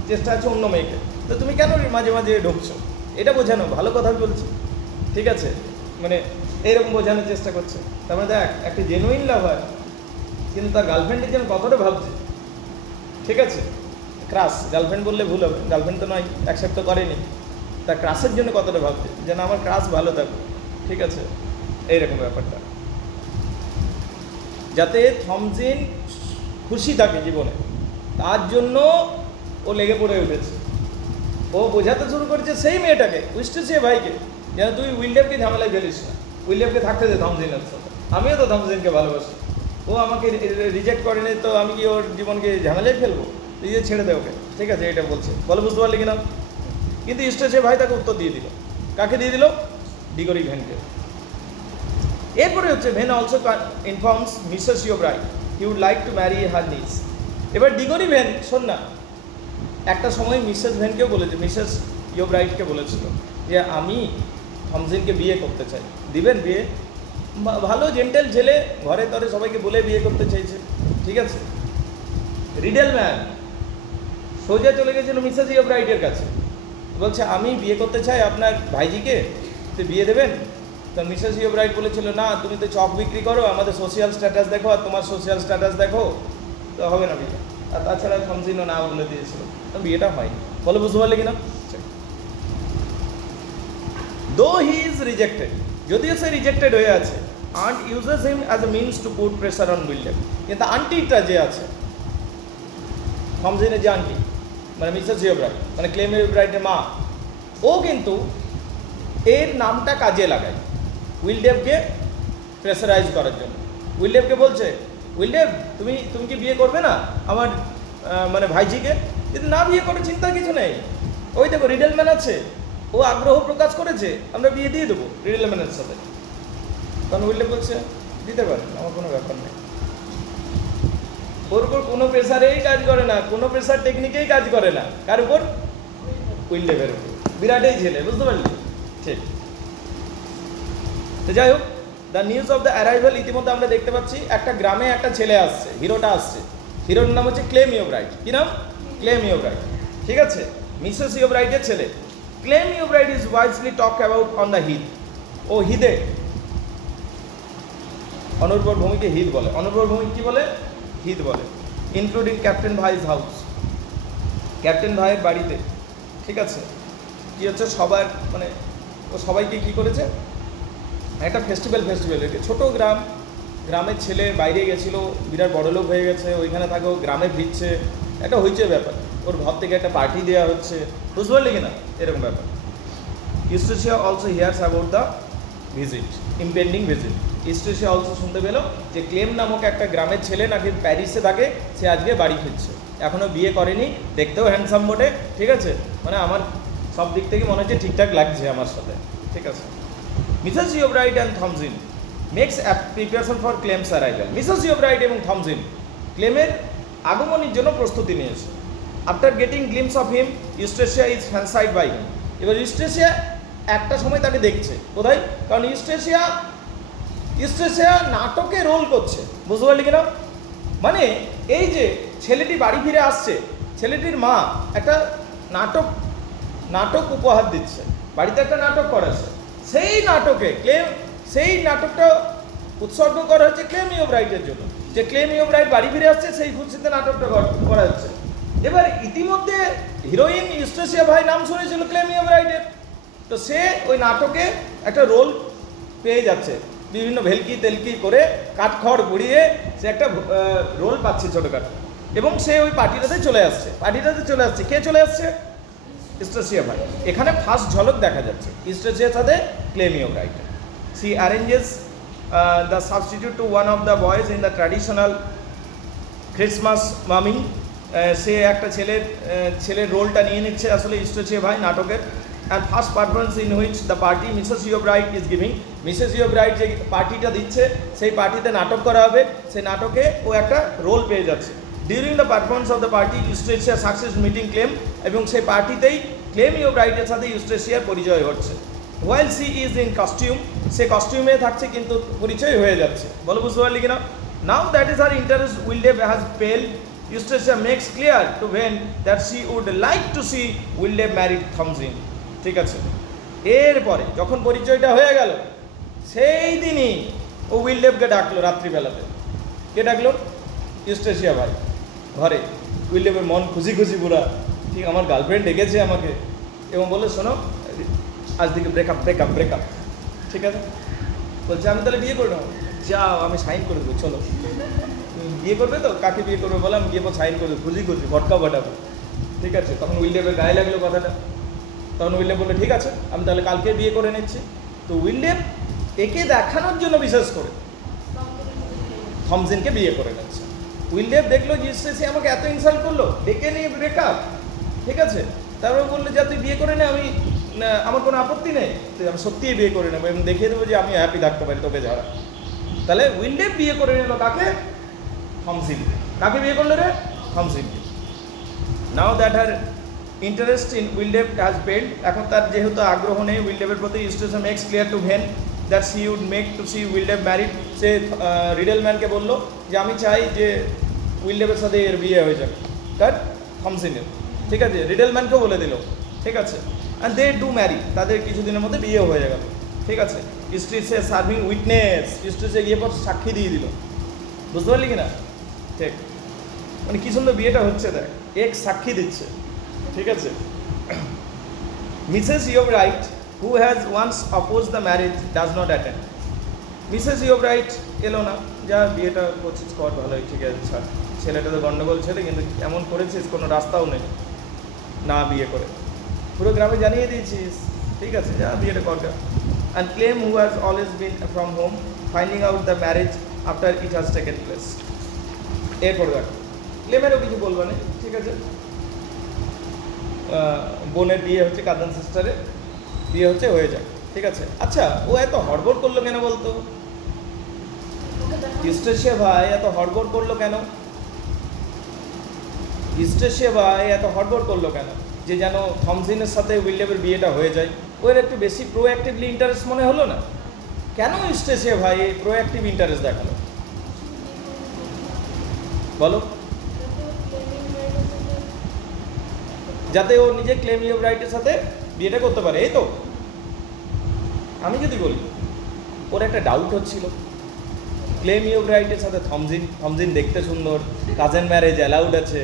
চেষ্টা আছে অন্য মেয়েকে, তো তুমি কেন মাঝে মাঝে ঢুকছো, এটা বোঝানো, ভালো কথা বলছি, ঠিক আছে, মানে এইরকম বোঝানোর চেষ্টা করছে। তারপরে দেখ, একটা জেনুইন লাভার কিন্তু তার গার্লফ্রেন্ডের জন্য কতটা ভাবছে, ঠিক আছে, ক্রাশ, গার্লফ্রেন্ড বললে ভুল হবে, গার্লফ্রেন্ড তো নয়, অ্যাকসেপ্ট তো করেনি, তার ক্রাশের জন্য কতটা ভাবছে যেন আমার ক্রাশ ভালো থাকবে, ঠিক আছে, এইরকম ব্যাপারটা। যাতে থমজিন খুশি থাকে জীবনে, তার জন্য ও লেগে পড়ে উঠেছে। ও বোঝাতে শুরু করেছে সেই মেয়েটাকে, উইস্টেসিয়া ভাইকে, যেন তুই উইলিয়ামকে ঝামেলায় ফেলিস না, উইলিয়ামকে থাকতে দে থমজিনের সাথে, আমিও তো থমজিনকে ভালোবাসি, ও আমাকে রিজেক্ট করেনি তো আমি কি ওর জীবনকে ঝামেলায় ফেলবো, তুই যে ছেড়ে দে ওকে, ঠিক আছে, এটা বলছে, বলো বুঝতে পারলি কিনা। কিন্তু ইউস্টেসিয়া ভাই তাকে উত্তর দিয়ে দিল, কাকে দিয়ে দিল? ডিগরি ভেনকে। এরপরে হচ্ছে Venn also informs Mrs Yeobright he would like to marry her niece. এবার ডিগরি ভেন, শোন না, একটা সময় মিসেস ভেনকেও বলেছে, মিসেস ইয়োব্রাইটকে বলেছিল যে আমি থমজিনকে বিয়ে করতে চাই, দিবেন বিয়ে? ভালো জেন্টেল ছেলে, ঘরে তরে সবাইকে বলে বিয়ে করতে চাইছে, ঠিক আছে। রিডেল ম্যান সোজা চলে গেছিল মিসেস ইয়োব্রাইটের কাছে, বলছে আমি বিয়ে করতে চাই আপনার ভাইজিকে, তো বিয়ে দেবেন? তো মিসেস ইয়োব্রাইট বলেছিল না, তুমি তো চক বিক্রি করো, আমাদের সোশ্যাল স্ট্যাটাস দেখো, আর তোমার সোশ্যাল স্ট্যাটাস দেখো, তো হবে না বিয়ে। আর তাছাড়া থমজিনও না বলে দিয়েছিল, তো বিয়েটা হয়নি। বলে বুঝতে পারলে কিনা? দো হি ইজ রিজেক্টেড, যদিও সে রিজেক্টেড হয়ে আছে, aunt uses him as a means to put pressure on William. কিন্তু আন্টিটা যে আছে, থমজিনের যে আন্টি, মানে মিসেস ইয়োব্রাইট, মানে ক্লেম ইয়োব্রাইটের মা, ও কিন্তু এর নামটা কাজে লাগায় উইলিয়ামকে প্রেসারাইজ করার জন্য। উইলিয়ামকে বলছে, উইলিয়াম তুমি কি বিয়ে করবে না আমার মানে ভাইজিকে? যদি না বিয়ে করে চিন্তার কিছু নেই, ওই দেখো রিডেলম্যান আছে, ও আগ্রহ প্রকাশ করেছে, আমরা বিয়ে দিয়ে দেবো রিডেলম্যানের সাথে। তখন উইলিয়াম বলছে দিতে পারেন, আমার কোনো ব্যাপার নেই। ওর উপর কোনো প্রেসারেই কাজ করে না, কোনো প্রেসার টেকনিকেই কাজ করে না, কার উপর? উইলিয়ামের উপর। বিরাটই ছেলে, বুঝতে পারলি? ঠিক। তো যাই হোক, the news of the arrival, ইতিমধ্যে আমরা দেখতে পাচ্ছি একটা গ্রামে একটা ছেলে আসছে, হিরোটা আসছে, হিরোর নাম হচ্ছে ক্লেম ইয়োব্রাইট। কি নাম? ক্লেম ইয়োব্রাইট, ঠিক আছে, মিসেস ইয়োব্রাইটের ছেলে। Clym Yeobright is wisely talk about on the heath. ও হিদে, অনুর্বর ভূমিকে হিদ বলে, অনুর্বর ভূমি কি বলে? হিদ বলে। Including captain vice house, captain ভাইয়ের বাড়িতে, ঠিক আছে। কি হচ্ছে, সবার মানে ও সবাইকে কি করেছে, একটা ফেস্টিভ্যাল, ছোটো গ্রাম, গ্রামের ছেলে বাইরে গেছিলো, বিরাট বড়লোক হয়ে গেছে, ওইখানে থাকো, গ্রামে ফিরছে, একটা হয়েছে ব্যাপার, ওর ঘর থেকে একটা পার্টি দেওয়া হচ্ছে, বুঝতে পারলি কিনা, এরকম ব্যাপার। Eustacia also hears about the visit, impending visit. Eustacia also শুনতে পেল যে ক্লেম নামক একটা গ্রামের ছেলে নাকি প্যারিসে থাকে, সে আজকে বাড়ি ফিরছে, এখনও বিয়ে করেনি, দেখতেও হ্যান্ডসাম বটে, ঠিক আছে, মানে আমার সব দিক থেকে মনে হচ্ছে ঠিকঠাক লাগছে আমার সাথে, ঠিক আছে। Mrs Yeobright and Thomasin makes preparation for Clym's arrival. Mrs Yeobright এবং থমজিন ক্লেমের আগমনের জন্য প্রস্তুতি নিয়েছে। After getting glimpse of him, Eustacia is fancied by him. এবার ইউস্টেসিয়া একটা সময় তাকে দেখছে, কোথায়? কারণ ইউস্টেসিয়া নাটকে রোল করছে, বুঝতে পারলি কিনা, মানে এই যে ছেলেটি বাড়ি ফিরে আসছে, ছেলেটির মা একটা নাটক উপহার দিচ্ছে, বাড়িতে একটা নাটক করেছে, সেই নাটকটা উৎসর্গ করা হচ্ছে ক্লেম ইয়োব্রাইটের জন্য, যে ক্লেম ইয়োব্রাইট বাড়ি ফিরে আসছে, সেই খুশিতে নাটকটা করা হচ্ছে। এবার ইতিমধ্যে হিরোইন ইউস্টেসিয়া ভাই নাম শুনেছিল ক্লেম ইয়োব্রাইটের, তো সে ওই নাটকে একটা রোল পেয়ে যাচ্ছে, বিভিন্ন ভেলকি তেলকি করে কাঠখড় গুড়িয়ে সে একটা রোল পাচ্ছে ছোটোখাটো, এবং সে ওই পার্টিটাতে চলে আসছে। কে চলে আসছে? ইউস্টেসিয়া ভাই। এখানে ফার্স্ট ঝলক দেখা যাচ্ছে ইউস্টেসিয়ার সাথে Clym Yeobright. She arranges the substitute to one of the boys in the traditional Christmas mummy. সে একটা ছেলের রোলটা নিয়ে নিচ্ছে আসলে ইউস্টেসিয়া ভাই নাটকের। And first performance in which the party Mrs ইয়োব্রাইট is giving. Mrs ইয়োব্রাইট যে পার্টিটা দিচ্ছে, সেই পার্টিতে নাটক করা হবে, সেই নাটকে ও একটা রোল পেয়ে যাচ্ছে। During the performance of the party Eustacia success meeting Clym, এবং সেই পার্টিতেই ক্লেম ইয়োব্রাইটের সাথে ইউস্টেসিয়ার পরিচয় হচ্ছে। While she is in costume, সে কস্টিউমে থাকছে কিন্তু পরিচয় হয়ে যাচ্ছে, বলো বুঝতে পারলি কিনা। Now that is her interest William has pale. Eustacia makes clear to Venn that she would like to see William married Thomasin, ঠিক আছে। এরপরে যখন পরিচয়টা হয়ে গেল, সেই দিনই ও উইলিয়ামকে ডাকলো রাত্রিবেলাতে। কে ডাকলো? ইউস্টেসিয়া ভাই ঘরে। উইলিয়ামের মন খুশি পুরা, ঠিক আমার গার্লফ্রেন্ড ডেকেছে আমাকে, এবং বলে শোনো আজ থেকে ব্রেকআপ, ঠিক আছে। বলছে আমি তাহলে বিয়ে করে নেবো। যাও আমি সাইন করে দেবো, চলো বিয়ে করবে তো, কাকে বিয়ে করবে বলো, আমি গিয়ে সাইন করে দেবো, খুঁজি ভটকা বাটাবো। ঠিক আছে, তখন উইলিয়ামের গায়ে লাগলো কথাটা। তখন উইলিয়াম বললো ঠিক আছে, আমি তাহলে কালকে বিয়ে করে নিচ্ছি। তো উইলিয়াম একে দেখানোর জন্য বিশেষ করে থমসিনকে বিয়ে করে নিচ্ছে। উইলিয়াম দেখলো যে সে আমাকে এত ইনসাল্ট করলো, ডেকে নিয়ে ব্রেকআপ। ঠিক আছে, তারপর বললো যে তুই বিয়ে করে নে, আমি আমার কোনো আপত্তি নেই, তুই আমি সত্যিই বিয়ে করে নেবো এবং দেখিয়ে দেবো যে আমি হ্যাপি থাকতে পারি তোকে ছাড়া। তাহলে উইলিয়াম বিয়ে করে নিল কাকে? থমসিন। কাকে বিয়ে করলো রে? থমসিনকে। Now that her interest in William has paled, এখন তার যেহেতু আগ্রহ নেই উইলিয়ামের প্রতি, Eustacia makes clear to Venn that she would make to see William married. সে রিডেলম্যানকে বললো যে আমি চাই যে উইলিয়ামের সাথে এর বিয়ে হয়ে যাবে, তার থমসিনের। ঠিক আছে, রিডেলম্যানকেও বলে দিল। ঠিক আছে, অ্যান্ড দে ডু ম্যারি, তাদের কিছুদিনের মধ্যে বিয়ে হয়ে গেল। ঠিক আছে, ইউস্টাসিয়া সার্ভিং উইটনেস, ইউস্টাসিয়া গিয়ে পর সাক্ষী দিয়ে দিল। বুঝতে পারলি কি না? ঠিক, মানে কি সুন্দর বিয়েটা হচ্ছে, দেখ এক সাক্ষী দিচ্ছে। ঠিক আছে, Mrs Yeobright who has once opposed the marriage does not attend. Mrs Yeobright এলো না, যা বিয়েটা করছিস কর, ভালোই, ঠিক আছে ছাড়, ছেলেটা তো গন্ডগোল ছেলে, কিন্তু এমন করেছিস কোনো রাস্তাও নেই না বিয়ে করে, পুরো গ্রামে জানিয়ে দিয়েছিস। ঠিক আছে, যা বিয়েটা কর। And claim who has always been from home finding out the marriage after it has taken place. এরপর দেখ ক্লেমেরও কিছু বলবে না। ঠিক আছে, বোনের বিয়ে হচ্ছে, কাজিন সিস্টারের বিয়ে হচ্ছে, হয়ে যায়। ঠিক আছে, আচ্ছা ও এত হড়বড় করলো কেন বলতো? ইউস্টাসিয়া ভাই এত হড়বড় করলো কেন? ইউস্টাসিয়া ভাই এত হড়বড় করলো কেন যে যেন থমসিনের সাথে উইলিয়ামের বিয়েটা হয়ে যায়? ওর একটু বেশি প্রোঅ্যাক্টিভলি ইন্টারেস্ট মনে হলো না? কেন ইউস্টাসিয়া ভাই এই প্রোঅ্যাক্টিভ ইন্টারেস্ট দেখালো বলো? যাতে ও নিজে ক্লেম ইয়োবরাইটের সাথে বিয়েটা করতে পারে, এই তো। আমি যদি বলি ওর একটা ডাউট হচ্ছিল, ক্লেম ইয়োবরাইটের সাথে থমসিন দেখতে সুন্দর, কাজেন ম্যারেজ অ্যালাউড আছে।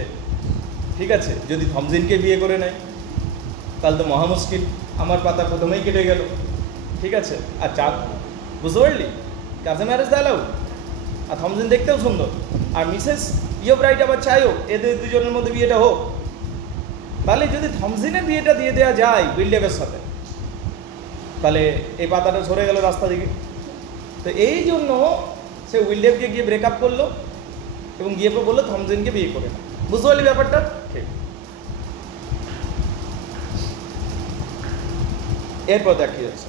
ঠিক আছে, যদি থমসিনকে বিয়ে করে নেয় তাহলে তো মহা মুশকিল, আমার পাতা প্রথমেই কেটে গেল। ঠিক আছে, আর চাপ, বুঝতে পারলি, কাজেন ম্যারেজ তো অ্যালাউড, আর থমসিন দেখতেও সুন্দর, আর মিসেস ইয়োবরাইট আবার চাইও এদের দুজনের মধ্যে বিয়েটা হোক। তাহলে যদি থমসিনের বিয়েটা দিয়ে দেওয়া যায় উইলিয়ামের সাথে, তাহলে এই পাতাটা সরে গেল রাস্তা দিকে। তো এই জন্য সে উইলিয়ামকে গিয়ে ব্রেকআপ করলো এবং গিয়ে বললো থমসিনকে বিয়ে করে না। বুঝতে পারলি ব্যাপারটা? ঠিক। এরপর দেখা যাচ্ছে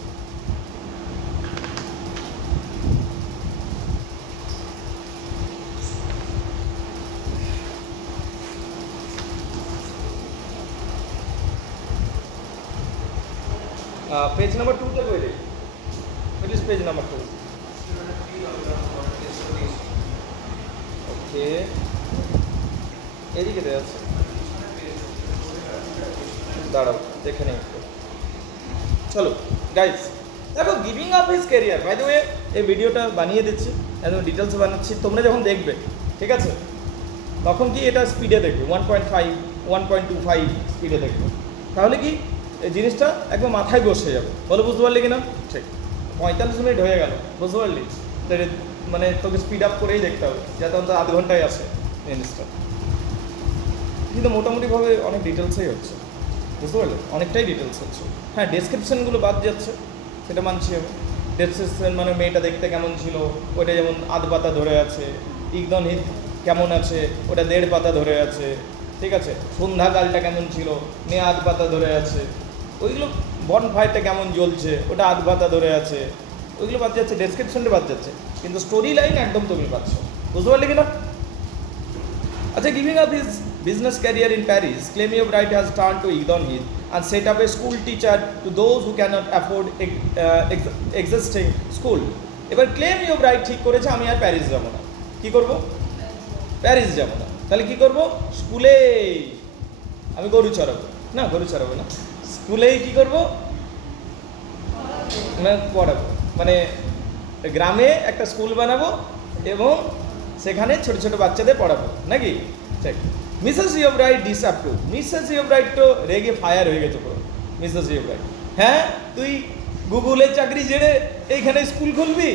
পেজ নাম্বার 2 তে কই রে? Please page number 2। ওকে, এদিকে দেওয়া আছে, দাঁড়াও দেখে নেই। চলো গাইস, দেখো giving up his career, by the way এই ভিডিওটা বানিয়ে দিচ্ছি, একদম ডিটেলসে বানাচ্ছি, তোমরা যখন দেখবে ঠিক আছে তখন কি এটা স্পিডে দেখবে, 1.5 1.25 স্পিডে দেখবে, তাহলে কি এই জিনিসটা একদম মাথায় বসে যাবে। বলো বুঝতে পারলি কিনা? ঠিক, 45 মিনিট হয়ে গেল, বুঝতে পারলি? মানে তোকে স্পিড আপ করেই দেখতে হবে, যাতে অন্তত আধ ঘন্টায় আসে জিনিসটা, কিন্তু মোটামুটিভাবে অনেক ডিটেলসেই হচ্ছে, বুঝতে পারলে? অনেকটাই ডিটেলস হচ্ছে। হ্যাঁ, ডেসক্রিপশানগুলো বাদ যাচ্ছে, সেটা মানছি আমি। ডেসক্রিপশান মানে মেয়েটা দেখতে কেমন ছিল, ওটা যেমন আধ পাতা ধরে আছে, ইগদন হিত কেমন আছে, ওটা 1.5 পাতা ধরে আছে। ঠিক আছে, সন্ধ্যাকালটা কেমন ছিল, মেয়ে আধ পাতা ধরে আছে, ওইগুলো বনফায়ারটা কেমন জ্বলছে, ওটা আধ পাতা ধরে আছে, ওইগুলো বাদ যাচ্ছে, ডেসক্রিপশনটা বাদ যাচ্ছে, কিন্তু স্টোরি লাইন একদম তুমি পাচ্ছ। বুঝতে পারলে কিনা? আচ্ছা, giving up his business career in Paris, Clem Iobrait has turned to Egon Heath and set up a school teacher to those who cannot afford existing school. এবার ক্লেম ইয়োবরাইট ঠিক করেছে আমি আর প্যারিস যাব না। কি করব? প্যারিস যাব না। তাহলে কি করব? স্কুলেই আমি গরু চড়াবো না, স্কুলেই কি করব? পড়াবো, মানে গ্রামে একটা স্কুল বানাবো এবং সেখানে ছোট ছোট বাচ্চাদের পড়াবো, নাকি? ঠিক। Mrs Yeobright disapprove. Mrs Yeobright তো রেগে ফায়ার হয়ে গেছে পুরো। মিসেস ইয়োবরাইট, হ্যাঁ তুই গুগলের চাকরি ছেড়ে এইখানে স্কুল খুলবি?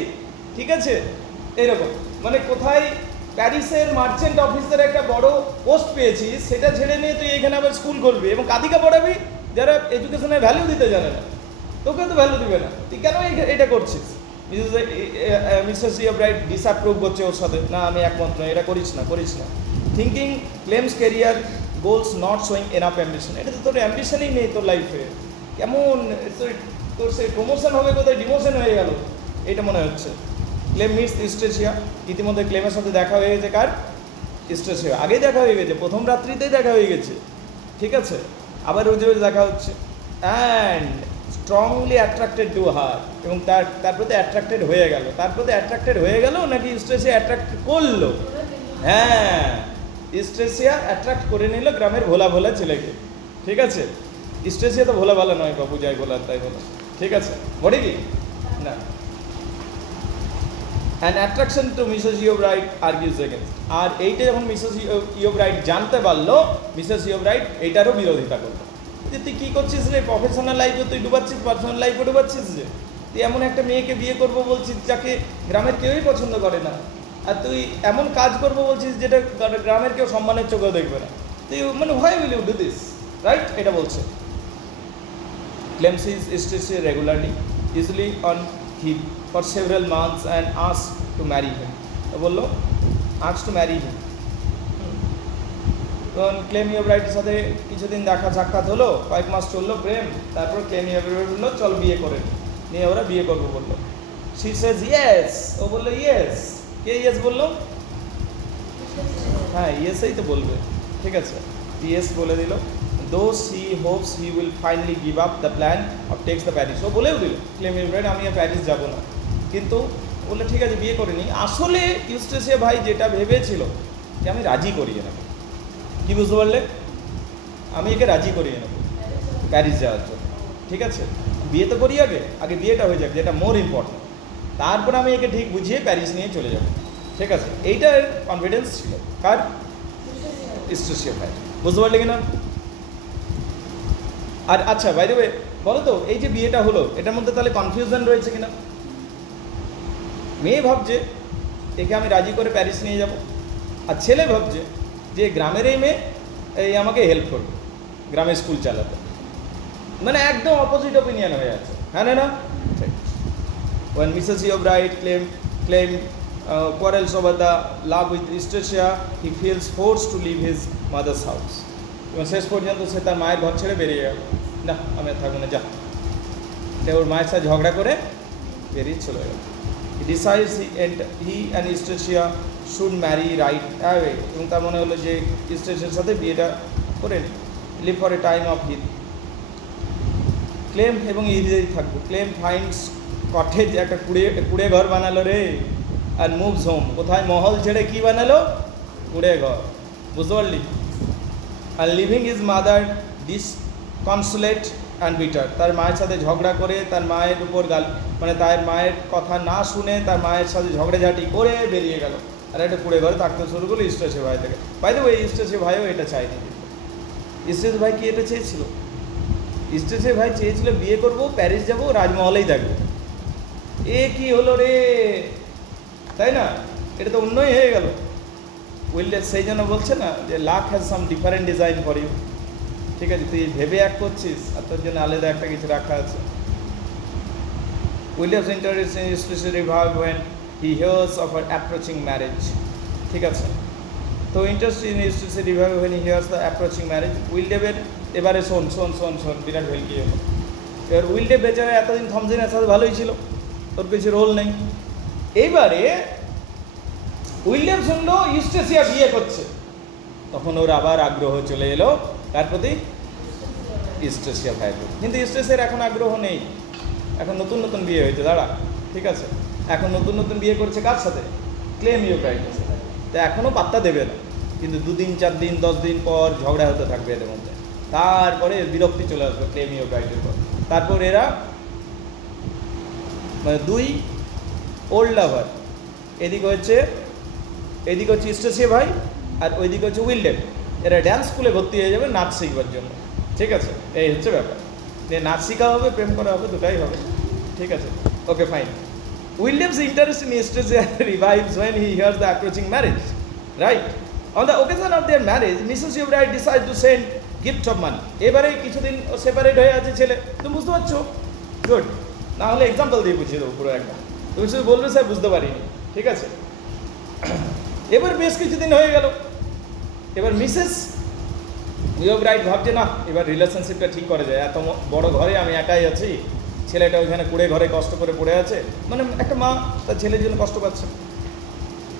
ঠিক আছে, এরকম মানে কোথায় প্যারিসের মার্চেন্ট অফিসের একটা বড় পোস্ট পেয়েছিস, সেটা ছেড়ে নিয়ে তুই এখানে আবার স্কুল করবি এবং কাদিকা পড়াবি যারা এডুকেশনের ভ্যালু দিতে জানে না, তোকে তো ভ্যালু দিবে না, তুই কেন এটা করছিস? মিসেস ইয়োব্রাইট ডিসঅ্যাপ্রুভ করছে ওর সাথে, না আমি একমত নয়, এটা করিস না। Thinking claims career goals not showing enough ambition, এটা তো তোর অ্যাম্বিশনই নেই তোর লাইফে, কেমন তোর সে প্রমোশন হবে কোথায় ডিমোশন হয়ে গেল এটা মনে হচ্ছে। ক্লেম মিটস ইস্ট্রেসিয়া, ইতিমধ্যে ক্লেমের সাথে দেখা হয়ে গেছে, কার? ইস্ট্রেসিয়া, আগেই দেখা হয়ে গেছে, প্রথম রাত্রিতেই দেখা হয়ে গেছে, ঠিক আছে, আবার রোজ রোজ দেখা হচ্ছে। And strongly attracted to her, এবং তার প্রতি অ্যাট্রাক্টেড হয়ে গেল, নাকি ইস্ট্রেসিয়া অ্যাট্রাক্ট করলো? হ্যাঁ, ইস্ট্রেসিয়া অ্যাট্রাক্ট করে নিল গ্রামের ভোলা ভোলা ছেলেকে, ঠিক আছে। ইস্ট্রেসিয়া তো ভোলা ভালা নয় বাবু, যাই বলার তাই বলো, ঠিক আছে, বলে কি না। An attraction to Mrs Yeobright argues against, আর এইটা যখন মিসেস ইয়োব্রাইট জানতে পারলো, মিসেস ইয়োব্রাইট এইটারও বিরোধিতা করলো, যে তুই কী করছিস রে, প্রফেশনাল লাইফে তুই ডুবাচ্ছিস, পার্সোনাল লাইফে ডুবাচ্ছিস, যে তুই এমন একটা মেয়েকে বিয়ে করবো বলছিস যাকে গ্রামের কেউই পছন্দ করে না, আর তুই এমন কাজ করবো বলছিস যেটা গ্রামের কেউ সম্মানের চোখেও দেখবে না, তুই মানে why will you do this, right, এটা বলছে। Claims his Istresiya regularly, usually on him for several months, and asked to marry him. বললো asked to marry him. তখন ক্লেম ইয়োব্রাইটের সাথে কিছুদিন দেখা সাক্ষাৎ হলো, কয়েক মাস চললো প্রেম, তারপর ক্লেম ইয়োব্রাইট বললো চল বিয়ে করে নিয়ে, ওরা বিয়ে করবো বললো। She says yes, ও বললো ইয়েস। কে ইয়েস বললো? হ্যাঁ ইয়েসই তো বলবে, ঠিক আছে, ইয়েস বলে দিল। Though he hopes he will finally give up the plan of takes the Paris, ও বলেও দিল ক্লেম ইয়োব্রাইট আমি আর প্যারিস যাবো না, কিন্তু বললো ঠিক আছে বিয়ে করে নি। আসলে ইউস্ট্রেসিয়া ভাই যেটা ভেবেছিল যে আমি রাজি করিয়ে নেব, কী বুঝতে পারলে, আমি একে রাজি করিয়ে নেব প্যারিস যাওয়ার জন্য, ঠিক আছে, বিয়ে তো করি আগে বিয়েটা হয়ে যাক, যেটা মোর ইম্পর্টেন্ট, তারপর আমি একে ঠিক বুঝিয়ে প্যারিস নিয়ে চলে যাব, ঠিক আছে, এইটার কনফিডেন্স ছিল কার? ইউস্ট্রেসিয়া ভাই, বুঝতে পারলে কিনা। আর আচ্ছা বাই দ্য ওয়ে বলো তো, এই যে বিয়েটা হলো এটার মধ্যে তাহলে কনফিউশন রয়েছে কিনা? মেয়ে ভাবছে একে আমি রাজি করে প্যারিস নিয়ে যাব, আর ছেলে ভাবছে যে গ্রামের এই মেয়ে এই আমাকে হেল্প করবে গ্রামের স্কুল চালাতে, মানে একদম অপোজিট ওপিনিয়ন হয়ে আছে, হ্যাঁ না? When Mrs. Iyobright claimed quarrels over the love with Istresiya, he feels forced to leave his mother's house. এবং শেষ পর্যন্ত সে তার মায়ের ঘর ছেড়ে বেরিয়ে গেল, না আমি আর থাকবো না, যা, সে ওর মায়ের সাথে ঝগড়া করে বেরিয়ে চলে গেল। He decides he and Istresiya should marry right away, এবং তার মনে হলো যে ইস্ট্রেসিয়ার সাথে বিয়েটা করে নি, live for a time of heath. Clym এবং ইদিতেই থাকবো। ক্লেম ফাইন্ডস কটেজ, একটা কুড়ে ঘর বানালো রে, আর মুভস হোম, কোথায় মহল ছেড়ে কি বানালো? কুড়ে ঘর, বুঝতে পারলি। আর living is mother disconsolate and bitter, তার মায়ের সাথে ঝগড়া করে, তার মায়ের উপর মানে তার মায়ের কথা না শুনে তার মায়ের সাথে ঝগড়াঝাটি করে বেরিয়ে গেল, আর একটা কুড়ে ঘরে থাকতে শুরু করলো ইস্ট্রেসিয়া ভাই থেকে। বাই দ্য ওয়ে ইস্ট্রেসিয়া ভাইও এটা চায়নি, ইস্ট্রেসিয়া ভাই কি এটা চেয়েছিল? ইস্ট্রেসিয়া ভাই চেয়েছিল বিয়ে করবো, প্যারিস যাবো, রাজমহলেই থাকবো। এ কি হলো রে, তাই না? এটা তো অন্যই হয়ে গেল। উইলডের সেই জন্য বলছে না যে luck has some different design for you, ঠিক আছে, তুই ভেবে এক করছিস আর তোর জন্য আলাদা একটা কিছু রাখা আছে। Williams interest in Eustacia revive when he hears of her approaching marriage, ঠিক আছে, তো interest in Eustacia revive when he hears the approaching marriage। উইলডেবের এবারে শোন বিরাট ভেলকি হলো। এবার উইলডেব বেচারা এতদিন থমসিনের সাথে ভালোই ছিল, ওর কিছু রোল নেই। এইবারে উইলডেব শুনলো ইস্ট্রেসিয়া বিয়ে করছে, তখন ওর আবার আগ্রহ চলে এলো কার প্রতি? ইস্ট্রেসিয়া ভাইয়ের প্রতি। কিন্তু ইস্ট্রেসিয়ার এখন আগ্রহ নেই, এখন নতুন নতুন বিয়ে হয়েছে, দাঁড়া, ঠিক আছে, এখন নতুন বিয়ে করছে কার সাথে? ক্লেম ইয়োব্রাইটের সাথে। তো এখনও পাত্তা দেবে না, কিন্তু 2 দিন 4 দিন 10 দিন পর ঝগড়া হতে থাকবে এদের মধ্যে, তারপরে বিরক্তি চলে আসবে ক্লেম ইয়োব্রাইটের পর। তারপর এরা মানে 2 ওল্ড লাভার, এদিকে হচ্ছে ইস্ট্রেসিয়া ভাই, আর ওইদিকে হচ্ছে উইলডেব, এরা ড্যান্স স্কুলে ভর্তি হয়ে যাবে নাচ শিখবার জন্য, ঠিক আছে, এই হচ্ছে ব্যাপার। নাচ শেখা হবে, প্রেম করা হবে, দুটাই হবে, ঠিক আছে, okay fine. William's interest in Eustacia revives when he hears the approaching marriage, right? On the occasion of their marriage, Mrs. Yeobright decides to send gift of money. এবারে কিছুদিন সেপারেট হয়ে আছে ছেলে, তুমি বুঝতে পারছো? গুড, না হলে এক্সাম্পল দিয়ে বুঝিয়ে দেবো পুরো একদম, তুমি শুধু বলবে স্যার বুঝতে পারিনি, ঠিক আছে? এবার বেশ কিছুদিন হয়ে গেল, এবার মিসেস ইয়োব্রাইট ভাবছে না এবার রিলেশনশিপটা ঠিক করা যায়, এত বড় ঘরে আমি একাই আছি, ছেলেটা ওইখানে কুড়ে ঘরে কষ্ট করে পড়ে আছে, মানে একটা মা তার ছেলের জন্য কষ্ট পাচ্ছে।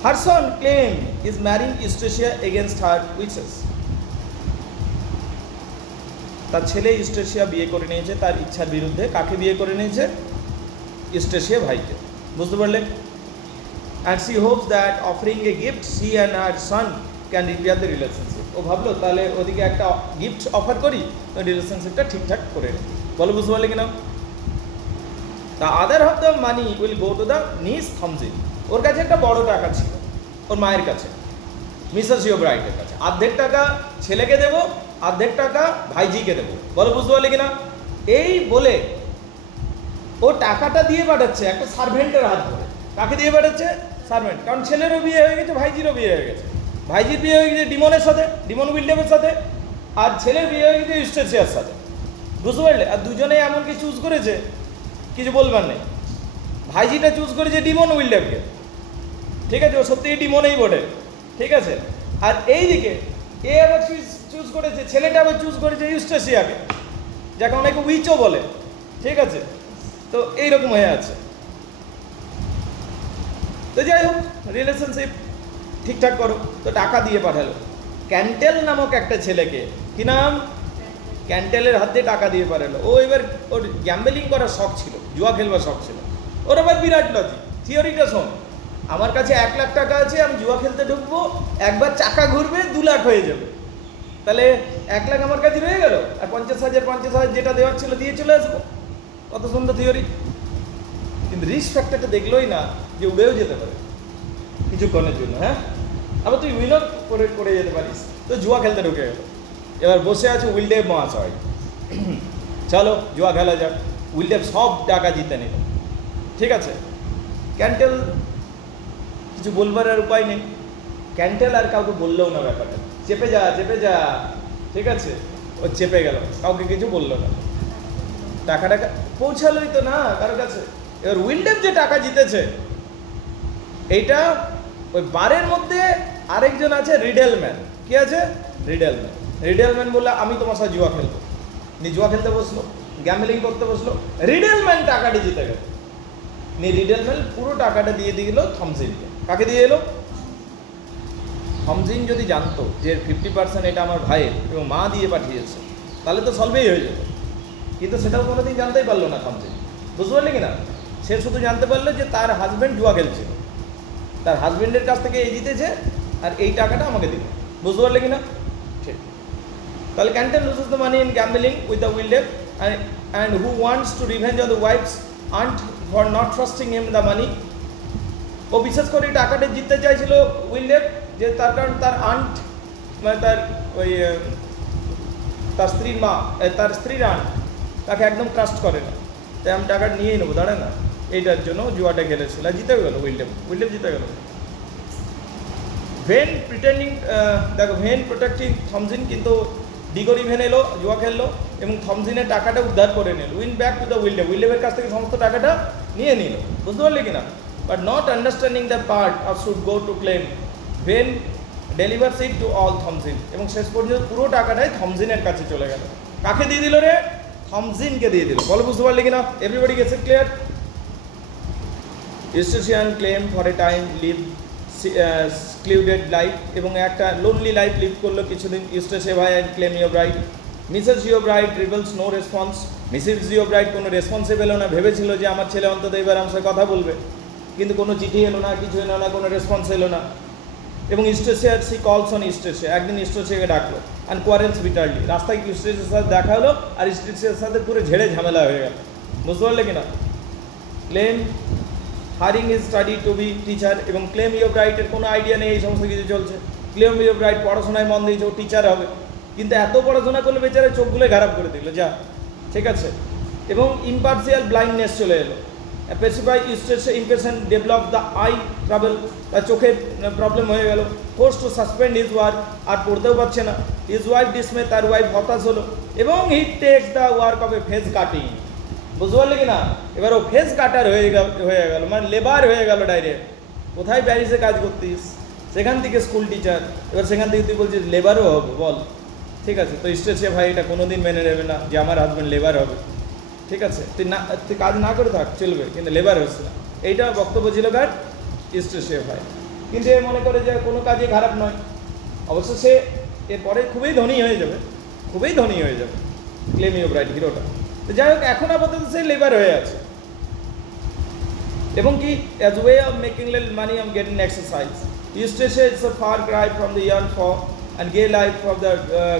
Her son claim is marrying Eustacia against her wishes. তার ছেলে ইউস্টেশিয়া বিয়ে করে নিয়েছে তার ইচ্ছার বিরুদ্ধে। কাকে বিয়ে করে নিয়েছে? ইউস্টেশিয়া ভাইকে, বুঝতে পারলে? And she hopes that offering a gift she and her son can repair the relationship. ও ভাবলো তাহলে ওদিকে একটা গিফট অফার করি, ওই রিলেশনশিপটা ঠিকঠাক করে নিই। বলো বুঝতে পারলে কিনা? The other half the money will go to the niece Thomson. ওর কাছে একটা বড় টাকা ছিল ওর মায়ের কাছে, মিসেস ইয়োব্রাইটের কাছে। অর্ধেক টাকা ছেলেকে দেবো, অর্ধেক টাকা ভাইজিকে দেবো। বলো বুঝতে পারলে কিনা? এই বলে ও টাকাটা দিয়ে পাঠাচ্ছে একটা সার্ভেন্টের হাত ধরে। কাকে দিয়ে পাঠাচ্ছে? সার্ভেন্ট। কারণ ছেলেরও বিয়ে হয়ে গেছে, ভাইজিরও বিয়ে হয়ে গেছে। ভাইজির বিয়ে হয়ে গেছে ডিমনের সাথে, ডিমন উইলিয়ামের সাথে, আর ছেলের বিয়ে হয়ে গেছে ইউস্টেশিয়ার সাথে, বুঝতে পারলে? আর দুজনেই এমনকি চুজ করেছে, কিছু বলবার নেই। ভাইজিটা চুজ করেছে ডিমন উইলিয়ামকে, ঠিক আছে? ও সত্যিই ডিমনেই বটে, ঠিক আছে? আর এইদিকে এ আবার চুজ করেছে, ছেলেটা আবার চুজ করেছে ইউস্টেশিয়াকে, যাকে অনেকে উইচও বলে, ঠিক আছে? তো এইরকম হয়ে আছে। তো যাই হোক, রিলেশনশিপ ঠিকঠাক করো, তো টাকা দিয়ে পাঠালো ক্যান্টেল নামক একটা ছেলেকে। কি নাম? ক্যান্টেলের হাত দিয়ে টাকা দিয়ে পাঠালো। ও এবার ওর গ্যাম্বলিং করার শখ ছিল, জুয়া খেলবার শখ ছিল ওর। আবার বিরাট লজিক, থিওরিটা শোন, আমার কাছে 1 লাখ টাকা আছে, আমি জুয়া খেলতে ঢুকবো, একবার চাকা ঘুরবে 2 লাখ হয়ে যাবে, তাহলে 1 লাখ আমার কাছে রয়ে গেল, আর 50,000 যেটা দেওয়ার ছিল দিয়ে চলে আসবো। কত সুন্দর থিওরি! কিন্তু রিস্ক ফ্যাক্টরটা দেখলোই না যে উড়েও যেতে পারে কিছুক্ষণের জন্য। হ্যাঁ, আবার তুই উইনও করে যেতে পারিস। তো জুয়া খেলতে ঢুকে গেল, এবার বসে আছে উইলডেভ মহাশয়, চলো জুয়া খেলা যাক। উইলডেভ সব টাকা জিতে নিল, ঠিক আছে? ক্যান্টেল কিছু বলবার আর উপায় নেই, ক্যান্টেল আর কাউকে বললেও না ব্যাপারটা, চেপে যা চেপে যা, ঠিক আছে? ও চেপে গেল, কাউকে কিছু বললো না, টাকাটা পৌঁছালোই তো না কারোর কাছে। এবার উইলডেভ যে টাকা জিতেছে, এইটা ওই বারের মধ্যে আরেকজন আছে রিডেলম্যান। কি আছে? রিডেলম্যান। রিডেলম্যান বললে আমি তোমার সাথে জুয়া খেলবো, জুয়া খেলতে বসলো, গ্যাম্বলিং করতে বসলো, রিডেলম্যান টাকাটি জিতে গেল। রিডেলম্যান পুরো টাকাটা দিয়ে দিল থমসিনকে। কাকে দিয়ে এলো? থমসিন যদি জানতো যে 50% এটা আমার ভাইয়ের এবং মা দিয়ে পাঠিয়েছে, তাহলে তো সলভেই হয়ে যেত, কিন্তু সেটাও কোনোদিন জানতেই পারলো না থমসিন, বুঝতে পারলে কিনা? সে শুধু জানতে পারলো যে তার হাজব্যান্ড জুয়া খেলছিল, তার হাজব্যান্ডের কাছ থেকে এই জিতেছে, আর এই টাকাটা আমাকে দিল, বুঝতে পারলে কিনা? ঠিক। তাহলে Cantle loses the money in gambling with the Wildeve, and who wants to revenge on the wife's aunt for not trusting him the money. ও বিশেষ করে টাকাটা জিততে চাইছিল উইলডেভ, যে তার কারণ তার আন্ট, মানে তার ওই তার স্ত্রীর মা, তার স্ত্রীর আন্ট তাকে একদম ট্রাস্ট করে না, তাই আমি টাকা নিয়েই নেবো, দাঁড়ায় না, এইটার জন্য জুয়াটা খেলেছিল, জিতে গেল উইলডেভ জিতে গেল। ভেন প্রিটেন্ডিং, দেখো ভেন প্রোটেক্টিং থমসিন, কিন্তু ডিগরি ভেন এলো, জুয়া খেললো এবং থমসিনের টাকাটা উদ্ধার করে নিল। উইন ব্যাক টু দ্য উইলডেভের কাছ থেকে সমস্ত টাকাটা নিয়ে নিল, বুঝতে পারলে কিনা? But not understanding the part of should go to Clym, Venn deliver it to all Thomasin, এবং শেষ পর্যন্ত পুরো টাকাটাই থমসিনের কাছে চলে গেল। কাকে দিয়ে দিল রে? থমসিনকে দিয়ে দিল। বলো বুঝতে পারলে কিনা? Everybody gets it clear? Eustacia and Clym for a time live secluded life, এবং একটা লোনলি লাইফ লিভ করলো কিছুদিন Eustacia Vye and Clym Yeobright. Mrs Yeobright reveals no response, Mrs Yeobright কোনো রেসপন্সে পেলো না। ভেবেছিল যে আমার ছেলে অন্তত এবার আমার সাথে কথা বলবে, কিন্তু কোনো চিঠি এলো না, কিছু এলো না, কোনো রেসপন্স এলো না। এবং ইউস্টেশিয়া সি কলস অন ইউস্টেশিয়া, একদিন ইউস্টেশিয়াকে ডাকলো অ্যান্ড কোয়ারেলস বিটারলি। রাস্তায় ইউস্টেশিয়ার সাথে দেখা হলো আর ইউস্টেশিয়ার সাথে পুরো ঝেড়ে ঝামেলা হয়ে গেল, বুঝতে পারলে কিনা? Clym hearing is study to be teacher, এবং ক্লেম ইয়োব্রাইটের কোনো আইডিয়া নেই এই সমস্ত কিছু চলছে। ক্লেম ইয়োব্রাইট পড়াশোনায় মন দিয়েছে, ও টিচার হবে, কিন্তু এত পড়াশোনা করলে বেচারা চোখগুলো খারাপ করে দিল, যা, ঠিক আছে? এবং ইম্পার্সিয়াল ব্লাইন্ডনেস চলে এলো, pacify Eustacia impatient develop the eye travel, তার চোখের প্রবলেম হয়ে গেল। Force to suspend his work, আর পড়তেও পারছে না। হিজ ওয়াইফ ডিসমে, তার ওয়াইফ হতাশ হলো। এবং he takes the work of A face cutting, বুঝতে পারলে কি না? এবার ও ফেস কাটার হয়ে গেল, মানে লেবার হয়ে গেল ডাইরেক্ট। কোথায় প্যারিসে কাজ করতিস, সেখান থেকে স্কুল টিচার, এবার সেখান থেকে তুই বলছিস লেবারও হবে, বল। ঠিক আছে, তো ইউস্টেশিয়া ভাই এটা কোনোদিন মেনে নেবে না যে আমার হাজব্যান্ড লেবার হবে। ঠিক আছে, তুই কাজ না করে থাক চলবে, কিন্তু লেবার হচ্ছে না, এইটা বক্তব্য ছিল কার? ইউস্টেশিয়া ভাই। কিন্তু এ মনে করে যে কোনো কাজই খারাপ নয়। অবশ্য সে এরপরে খুবই ধনী হয়ে যাবে, খুবই ধনী হয়ে যাবে ক্লেমিও ব্রাইট হিরোটা। তো যাই হোক, এখন আপাতত সে লেবার হয়ে আছে। এবং কি, as way of making money of getting exercise, Eustacia is a far cry from the yearn for and gay life of the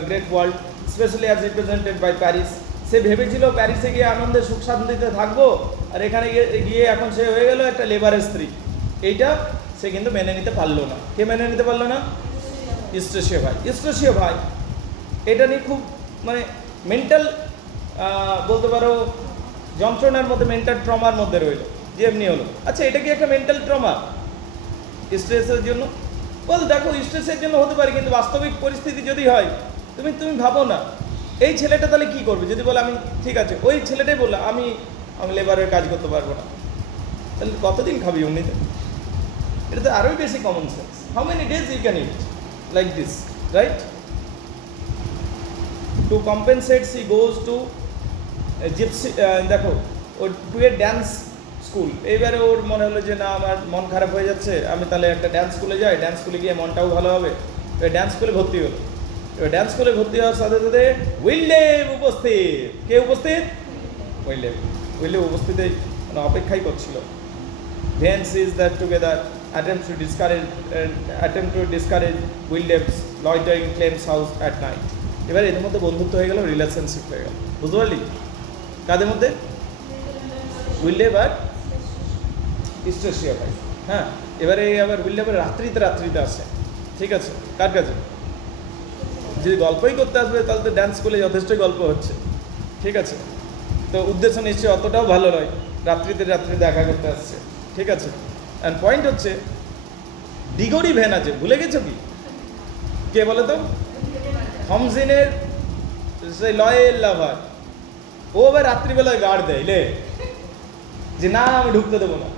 great world, specially as represented by Paris. সে ভেবেছিল প্যারিসে গিয়ে আনন্দে সুখ শান্তিতে থাকবো, আর এখানে গিয়ে এখন সে হয়ে গেল একটা লেবারের স্ত্রী। এইটা সে কিন্তু মেনে নিতে পারলো না। কে মেনে নিতে পারলো না? ইউস্টেশিয়া ভাই। ইউস্টেশিয়া ভাই এটা নিয়ে খুব মানে মেন্টাল বলতে পারো যন্ত্রণার মধ্যে, মেন্টাল ট্রমার মধ্যে রইল, যে এমনি হলো। আচ্ছা, এটা কি একটা মেন্টাল ট্রমা স্ট্রেসের জন্য? বল দেখো, স্ট্রেসের জন্য হতে পারে, কিন্তু বাস্তবিক পরিস্থিতি যদি হয়, তুমি ভাবো না এই ছেলেটা তাহলে কী করবে যদি বলে আমি ঠিক আছে, ওই ছেলেটাই বললো আমি লেবারের কাজ করতে পারবো না, তাহলে কতদিন খাবি এমনিতে? এটা তো আরোই বেশি common sense. How many days you can eat like this, right? To compensate she goes to gypsy, দেখো ও টু এ ড্যান্স স্কুল। এইবারে ওর মনে হলো যে না, আমার মন খারাপ হয়ে যাচ্ছে, আমি তাহলে একটা ড্যান্স স্কুলে যাই, ড্যান্স স্কুলে গিয়ে মনটাও ভালো হবে। তো ড্যান্স স্কুলে ভর্তি হলো। এবার ড্যান্স স্কুলে ভর্তি হওয়ার সাথে সাথে উইলডেভ উপস্থিত। কে উপস্থিত? উইলডেভ উপস্থিতে মানে অপেক্ষাই করছিল। Then sees that together attempt to discourage William's loitering Clem's house at night. এবার এদের মধ্যে বন্ধুত্ব হয়ে গেল, রিলেশনশিপ হয়ে গেল, বুঝতে পারলি? কাদের মধ্যে? উইলডেভ আর ইউস্টেশিয়া ভাই। হ্যাঁ, এবারে আবার উইলডেভ রাত্রিতে আসে। ঠিক আছে, কার কাছে? যদি গল্পই করতে আসবে তাহলে তো ড্যান্স স্কুলে যথেষ্টই গল্প হচ্ছে। ঠিক আছে, তো উদ্দেশ্য নিশ্চয়ই অতটাও ভালো নয়, রাত্রিতে দেখা করতে আসছে। ঠিক আছে, অ্যান্ড পয়েন্ট হচ্ছে ডিগোরি ভ্যান আছে, ভুলে গেছো কি? কে বলো তো? থমসিনের সেই লয়েল লাভার। ও আবার রাত্রিবেলায় গার্ড দেয় লে, যে না আমি ঢুকতে দেবো না।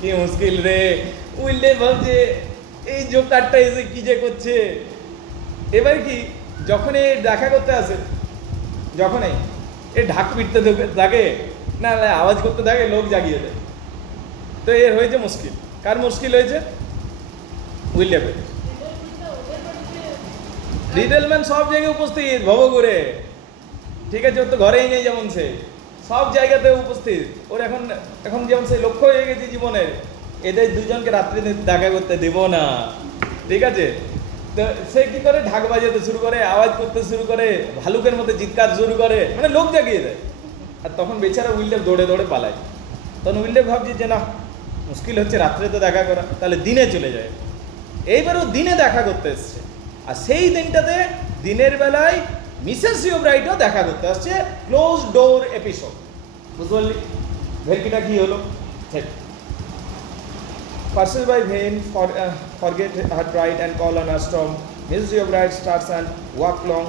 কি মুশকিল রে! উইলে ভাবছে এই জোকারটা এসে কি যে করছে। এবার কি, যখন এ দেখা করতে আসে, যখনই এ ঢাক পিটতে থাকে না, আওয়াজ করতে থাকে, লোক জাগিয়ে দেয়। তো এর হয়েছে মুশকিল। কার মুশকিল হয়েছে? উইলিয়ামের। রিটেলম্যান সব জায়গায় উপস্থিত, ভবঘুরে। ঠিক আছে, ওর তো ঘরেই নেই, যেমন সে সব জায়গাতে উপস্থিত। ওর এখন যেমন সে লক্ষ্য হয়ে গেছে জীবনের, এদের দুজনকে রাত্রিতে দেখা করতে দেব না। ঠিক আছে, তো সে কি করে, ঢাক বাজাতে শুরু করে, আওয়াজ করতে শুরু করে, ভালুকের মধ্যে চিৎকার শুরু করে, মানে লোক জাগিয়ে দেয়। আর তখন বেচারা উইলডেভ দৌড়ে দৌড়ে পালায়। তখন উইলডেভ ভাবছে যে না, মুশকিল হচ্ছে রাত্রে তো দেখা করা, তাহলে দিনে চলে যায়। এইবারও দিনে দেখা করতে এসছে, আর সেই দিনটাতে দিনের বেলায় মিসেস ইউব্রাইটও দেখা করতে আসছে। ক্লোজ ডোর এপিসোড, বুঝতে পারলি? ভেলকিটা কি হলো? Passes by Vane forget her pride and call on her storm. Mrs. Yobride starts and walk long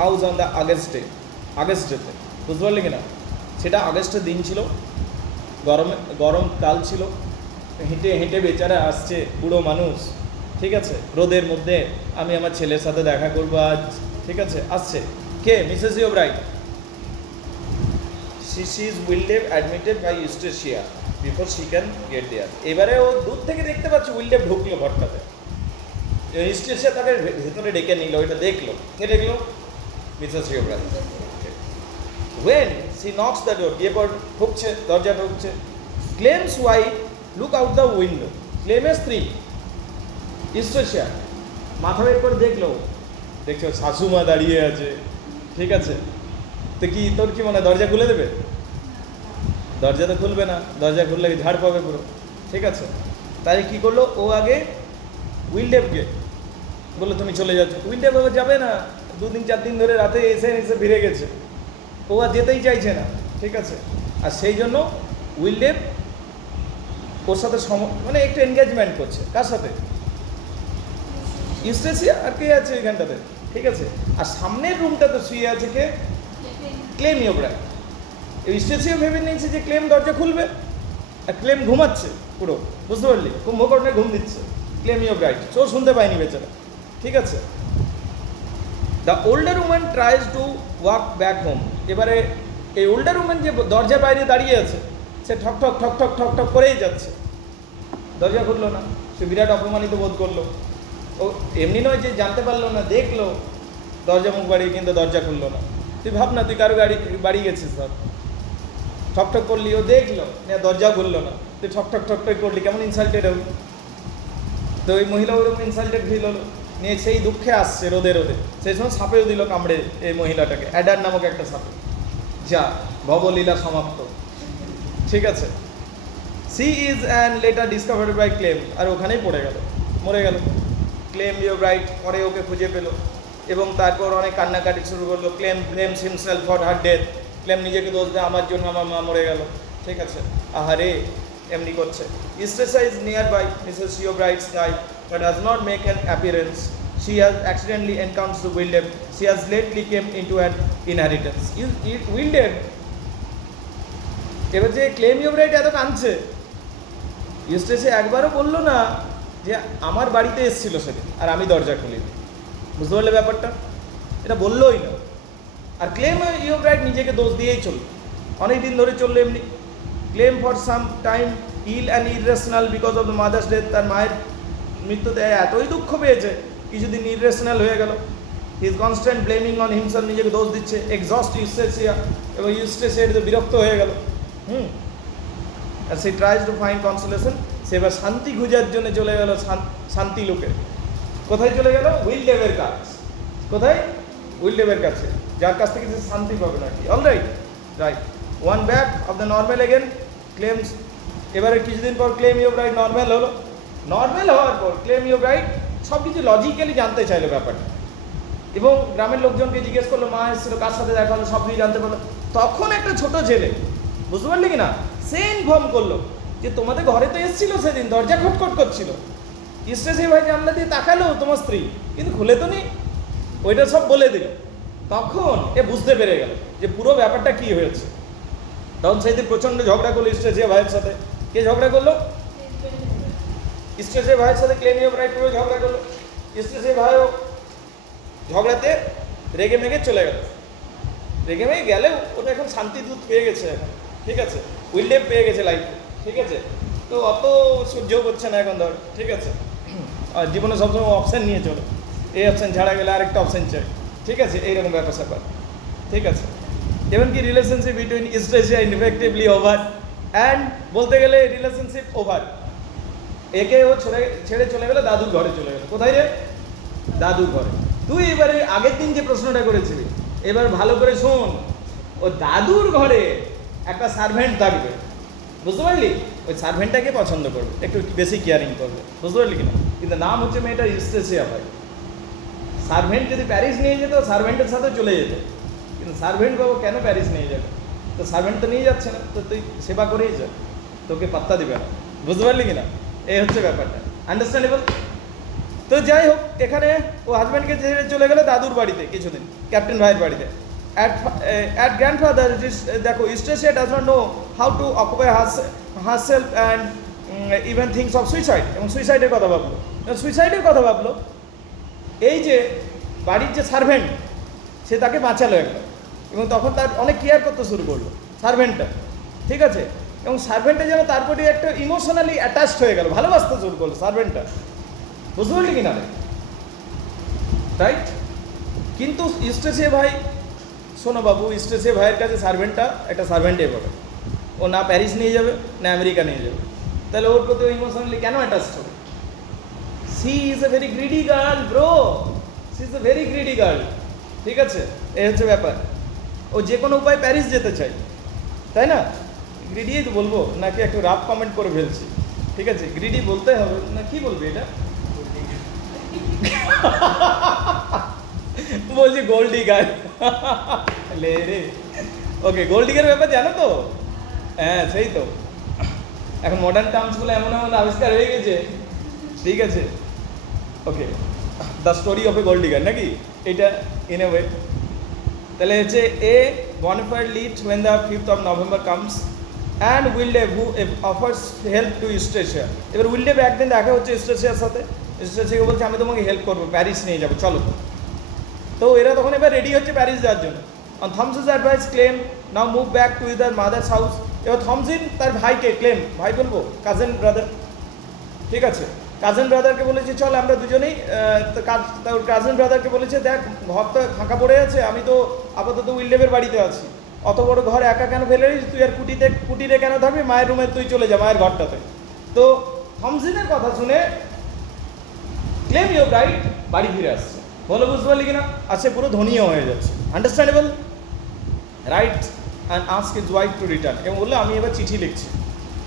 house on the August day. বুঝতে পারলি কিনা? সেটা আগস্টের দিন ছিল, গরম কাল ছিল। হেঁটে হেঁটে বেচারা আসছে, বুড়ো মানুষ। ঠিক আছে, রোদের মধ্যে আমি আমার ছেলের সাথে দেখা করবো আজ। ঠিক আছে, আসছে কে? Mrs ইউব্রাইট। She is Wildev admitted by Eustacia before she can get there. এবারে ও দূর থেকে দেখতে পাচ্ছে উইলডেভ ঢুকলো ঘরটাতে। ইউস্টেশিয়া তাকে ভেতরে ডেকে নিল, এটা দেখলো। কে দেখলো? Mrs ইউব্রাইট। When she knocks the door, গিয়ে পর ঢুকছে, দরজা ঢুকছে। Clem's wife look out the window. ক্লেমের স্ত্রী ইউস্টেশিয়া মাথা বের করে দেখলো, দেখছো শাশুমা দাঁড়িয়ে আছে। ঠিক আছে, তো কি তোর কি মনে, দরজা খুলে দেবে? দরজা তো খুলবে না, দরজা খুললে ঝাড় পাবে পুরো। ঠিক আছে, তাই কি করলো, ও আগে উইলডেভকে বললো তুমি চলে যাচ্ছ। উইলডেভ যাবে না, 2-4 দিন ধরে রাতে এসে ফিরে গেছে। ও আর যেতেই চাইছে না, ঠিক আছে। আর সেই জন্য উইলডেভ ওর সাথে মানে একটু এনগেজমেন্ট করছে। কার সাথে? ইউস্টেসিয়া। আর কে আছে এখানটাতে, ঠিক আছে। আর সামনের রুমটাতে শুয়ে আছে কে? ক্লেম ওব্রাইট। ইউস্টেসিয়া ভেবে নিয়েছে যে ক্লেম দরজা খুলবে, আর ক্লেম ঘুমাচ্ছে পুরো, বুঝতে পারলি? কুম্ভকর্ণে ঘুম দিচ্ছে ক্লেম ওব্রাইট, ও শুনতে পায়নি বেচারা, ঠিক আছে। The older woman tries to walk back home. এবারে এই ওল্ডার উম্যান যে দরজার বাইরে দাঁড়িয়ে আছে, সে ঠক ঠক ঠক ঠক ঠক ঠক করেই যাচ্ছে, দরজা খুললো না। সে বিরাট অপমানিত বোধ করলো। ও এমনি নয় যে জানতে পারলো না, দেখলো দরজা মুখ বাড়িয়ে, কিন্তু দরজা খুললো না। তুই ভাব না, তুই কারো বাড়ি গেছিস, ধর ঠক ঠক করলি, ও দেখলো না, দরজা খুললো না, তুই ঠক ঠক ঠক ঠক করলি, কেমন ইনসাল্টেড হবি? তো ওই মহিলা ওরকম ইনসাল্টেড ফিল হলো, নিয়ে সেই দুঃখে আসছে রোদে রোদে। সেই সময় সাপেও দিল কামড়ে এই মহিলাটাকে, অ্যাডার নামক একটা সাপে। যা ভবলীলা সমাপ্ত, ঠিক আছে। She is and later discovered by Clym. আর ওখানেই পড়ে গেল, মরে গেল। ক্লেম ওব্রাইট পরে ওকে খুঁজে পেল এবং তারপর অনেক কান্নাকাটি শুরু করলো। Claim blames himself for her death. Claim নিজেকে দোষ দেয়, আমার জন্য আমার মা মরে গেল, ঠিক আছে। আহারে, এমনি করছে। Eustacia is near by Mrs Yeobright's guy but does not make an appearance. She has accidentally encountered the Wildev. She has lately came into an inheritance. Wildev এবার যে ক্লেম ওব্রাইট এত কাঁদছে, ইউস্টেসিয়া একবারও বললো না যে আমার বাড়িতে এসেছিল সেদিন আর আমি দরজা খুলিনি, বুঝতে পারলে ব্যাপারটা? এটা বললোই না। আর ক্লেম ওব্রাইট নিজেকে দোষ দিয়েই চলল, অনেক দিন ধরে চললো এমনি। Clym for some time ill and irrational because of the mother's death. তার মায়ের মৃত্যুতে এতই দুঃখ পেয়েছে, কিছুদিন ইরেশনাল হয়ে গেল। He is constant blaming on himself, নিজেকে দোষ দিচ্ছে। এক্সস্ট ইউস্টেসিয়া, এবং ইউস্টেসিয়া বিরক্ত হয়ে গেল। আর সে ট্রাইজ টু ফাইন্ড কনসোলেশন। সে এবার শান্তি খুঁজার জন্য চলে গেল শান্তি লোকে। কোথায় চলে গেল? উইলডেভের কাছ। কোথায়? উইলডেভের কাছে, যার কাছ থেকে সে শান্তি পাবে না কি। Alright, right. One back of the normal again claims. এবারে কিছুদিন পর ক্লেম ওব্রাইট নর্মাল হলো। নর্মাল হওয়ার পর ক্লেম ওব্রাইট সব কিছু লজিক্যালি জানতে চাইলো ব্যাপারটা, এবং গ্রামের লোকজনকে জিজ্ঞেস করলো, মা এসেছিল, কার সাথে দেখা হলো, সব কিছু জানতে পারলো। তখন একটা ছোট ছেলে, বুঝতে পারলি কি না, সে ইনফর্ম করলো যে তোমাদের ঘরে তো এসেছিল সেদিন, দরজা খটখট করছিল। ইউস্টেসিয়া ভাই জানলা দিয়ে তাকালো, তোমার স্ত্রী, কিন্তু খুলে তো নি। ওইটা সব বলে দিল। তখন এ বুঝতে পেরে গেল যে পুরো ব্যাপারটা কি হয়েছে। তখন সেদিন প্রচণ্ড ঝগড়া করলো ইউস্টেসিয়া ভাইয়ের সাথে। কে ঝগড়া করলো? ইউস্টেসিয়া ভাইয়ের সাথে ক্লেম ওব্রাইট পুরো ঝগড়া করলো। ইউস্টেসিয়া ভাইও ঝগড়াতে রেগে মেগে চলে গেল। রেগে মেগে গেলেও ওটা এখন শান্তি দূত পেয়ে গেছে এখন, ঠিক আছে। উইলডেভ পেয়ে গেছে লাইফে, ঠিক আছে। তো অত সহ্য করছে না এখন, ধর, ঠিক আছে। আর জীবনে সবসময় অপশান নিয়ে চলো, এই অপশান ছাড়া গেলে আরেকটা অপশান চাই, ঠিক আছে, এইরকম ব্যাপার স্যাপার, ঠিক আছে। এমনকি রিলেশনশিপ বিটুইন ইউস্টেসিয়া ইনফেক্টিভলি ওভার, অ্যান্ড বলতে গেলে রিলেশনশিপ ওভার। একে ও ছেড়ে চলে গেলো, দাদুর ঘরে চলে গেলো। কোথায় রে? দাদুর ঘরে। তুই এবারে আগের দিন যে প্রশ্নটা করেছিলি, এবার ভালো করে শোন। ও দাদুর ঘরে একটা সার্ভেন্ট থাকবে, বুঝতে পারলি? ওই সার্ভেন্টটাকে পছন্দ করবে, একটু বেশি কেয়ারিং করবে, বুঝতে পারলি কিনা? কিন্তু নাম হচ্ছে মেয়েটা ইউস্টেসিয়া ভাই। সার্ভেন্ট যদি প্যারিস নিয়ে যেত, সার্ভেন্টের সাথে চলে যেত, কিন্তু সার্ভেন্ট বাবু কেন প্যারিস নিয়ে যাবে? তো সার্ভেন্ট তো নিয়ে যাচ্ছে না, তো তুই সেবা করেই যা, তোকে পাত্তা দিবে না, বুঝতে পারলি কিনা? এই হচ্ছে ব্যাপারটা, আন্ডারস্ট্যান্ডেবল? তো যাই হোক, এখানে ও হাজব্যান্ডকে ছেড়ে চলে গেলো দাদুর বাড়িতে কিছুদিন, ক্যাপ্টেন ভাইয়ের বাড়িতে। At grandfather, দেখো, Eustacia does not know how to occupy herself and even thinks of suicide. এবং সুইসাইডের কথা ভাবলো, এই যে বাড়ির যে সার্ভেন্ট, সে তাকে বাঁচালো একবার, এবং তখন তার অনেক কেয়ার করতে শুরু করলো সার্ভেন্টটা, ঠিক আছে। এবং সার্ভেন্টটা যেন তার প্রতি একটা ইমোশনালি অ্যাটাচড হয়ে গেল, ভালোবাসতে শুরু করলো সার্ভেন্টটা, বুঝতে পারলি কিনা? রাইট। কিন্তু ইউস্টেসিয়া ভাই, শোনো বাবু, ইউস্টেসিয়া ভাইয়ের কাছে সার্ভেন্টটা একটা সার্ভেন্ট এভাবে, ও না প্যারিস নিয়ে যাবে না আমেরিকা নিয়ে যাবে, তাহলে ওর প্রতি ইমোশনালি কেন অ্যাটাচড হবে? She is a very greedy girl bro, she is a very greedy girl, ঠিক আছে। এই হচ্ছে ব্যাপার। ও যে কোনো উপায় প্যারিস যেতে চাই, তাই না? গ্রিডিই তো বলবো নাকি একটু রাফ কমেন্ট করে ফেলছি, ঠিক আছে? গ্রিডি বলতে হবে না, কি বলবি এটা? বলছি গোল্ডি গার্ল লে রে, ওকে, গোল্ড ডিগের ব্যাপার জানো তো? হ্যাঁ সেই তো, এখন মডার্ন টার্মসগুলো এমন এমন আবিষ্কার হয়ে গেছে, ঠিক আছে। Okay, the story of a gold digger নাকি এটা ইন এ ওয়ে। তাহলে হচ্ছে a bonfire lit when the 5th of November comes and Wildeve who offers help to Eustacia. এবার উইলডেভ একদিন দেখা হচ্ছে ইস্ট্রেশিয়ার সাথে, ইস্ট্রেশিয়াকে বলছে আমি তোমাকে হেল্প করবো, প্যারিস নিয়ে যাবো চলো। তো এরা তখন এবার রেডি হচ্ছে প্যারিস যাওয়ার জন্য। On Thomasin's advice Clym now move back to either mother's house. এবার থমসিন তার ভাইকে, ক্লেম ভাই বলবো, কাজেন ব্রাদার, ঠিক আছে, কাজেন ব্রাদারকে বলেছে চল আমরা দুজনেই, তার কাজেন ব্রাদারকে বলেছে দেখ ঘর তো ফাঁকা পড়ে আছে, আমি তো আপাতত উইলডেভের বাড়িতে আছি, অত বড় ঘর একা কেন ফেলে দিস, তুই আর কুটিরে কেন থাকবি, মায়ের রুমে তুই চলে যা, মায়ের ঘরটাতে। তো থমসিনের কথা শুনে ক্লেম ইয়োর রাইট বাড়ি ফিরে আসছে, বলো বুঝতে পারলি কিনা, আচ্ছা পুরো ধনীও হয়ে যাচ্ছে, understandable right. And ask his wife to return, এবং বললো আমি এবার চিঠি লিখছি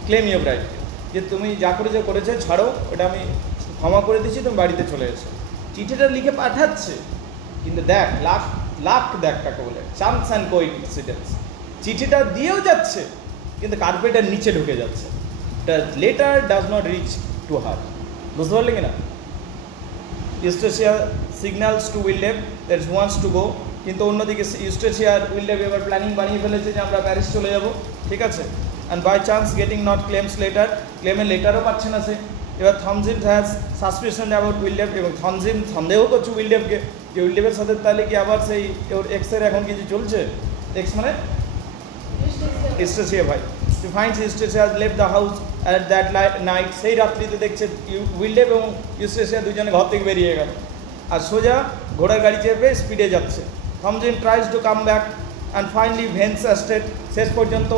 ক্লেম ইয়োর রাইট, যে তুমি যা করেছো ছাড়ো, ওটা আমি ক্ষমা করে দিচ্ছি, তুমি বাড়িতে চলে এসো। চিঠিটা লিখে পাঠাচ্ছে, কিন্তু দেখ লাখ দেখ কাকে বলে, চান্স অ্যান্ড কোইন্সিডেন্স, চিঠিটা দিয়েও যাচ্ছে কিন্তু কার্পেটের নিচে ঢুকে যাচ্ছে, the letter does not reach to her, বুঝতে পারলে কিনা। Eustacia signals to Wildeve that wants to go, কিন্তু অন্যদিকে ইউস্ট্রেশিয়া আর উইলডেভ এবার প্ল্যানিং বানিয়ে ফেলেছে যে আমরা প্যারিস চলে যাব, ঠিক আছে। And by chance getting not Clym's letter, ক্লেমের লেটারও পাচ্ছে না সে। এবার Thomasin has suspicion about Wildeve, এবং থমসিন সন্দেহ করছে উইলডেভকে, যে উইলডেভের সাথে তাহলে কি আবার সেই ওর এক্সের এখন কিছু চলছে, এক্স মানে ইউস্ট্রেশিয়া ভাই। To find Eustacia left the house at that night, সেই রাত্রিতে দেখছে উইলডেভ এবং ইউস্ট্রেশিয়া দুজনে ঘর থেকে বেরিয়ে গেল, আর সোজা ঘোড়ার গাড়ি চেপে স্পিডে যাচ্ছে। Thomasin tries to come back and finally Venn's assisted, শেষ পর্যন্ত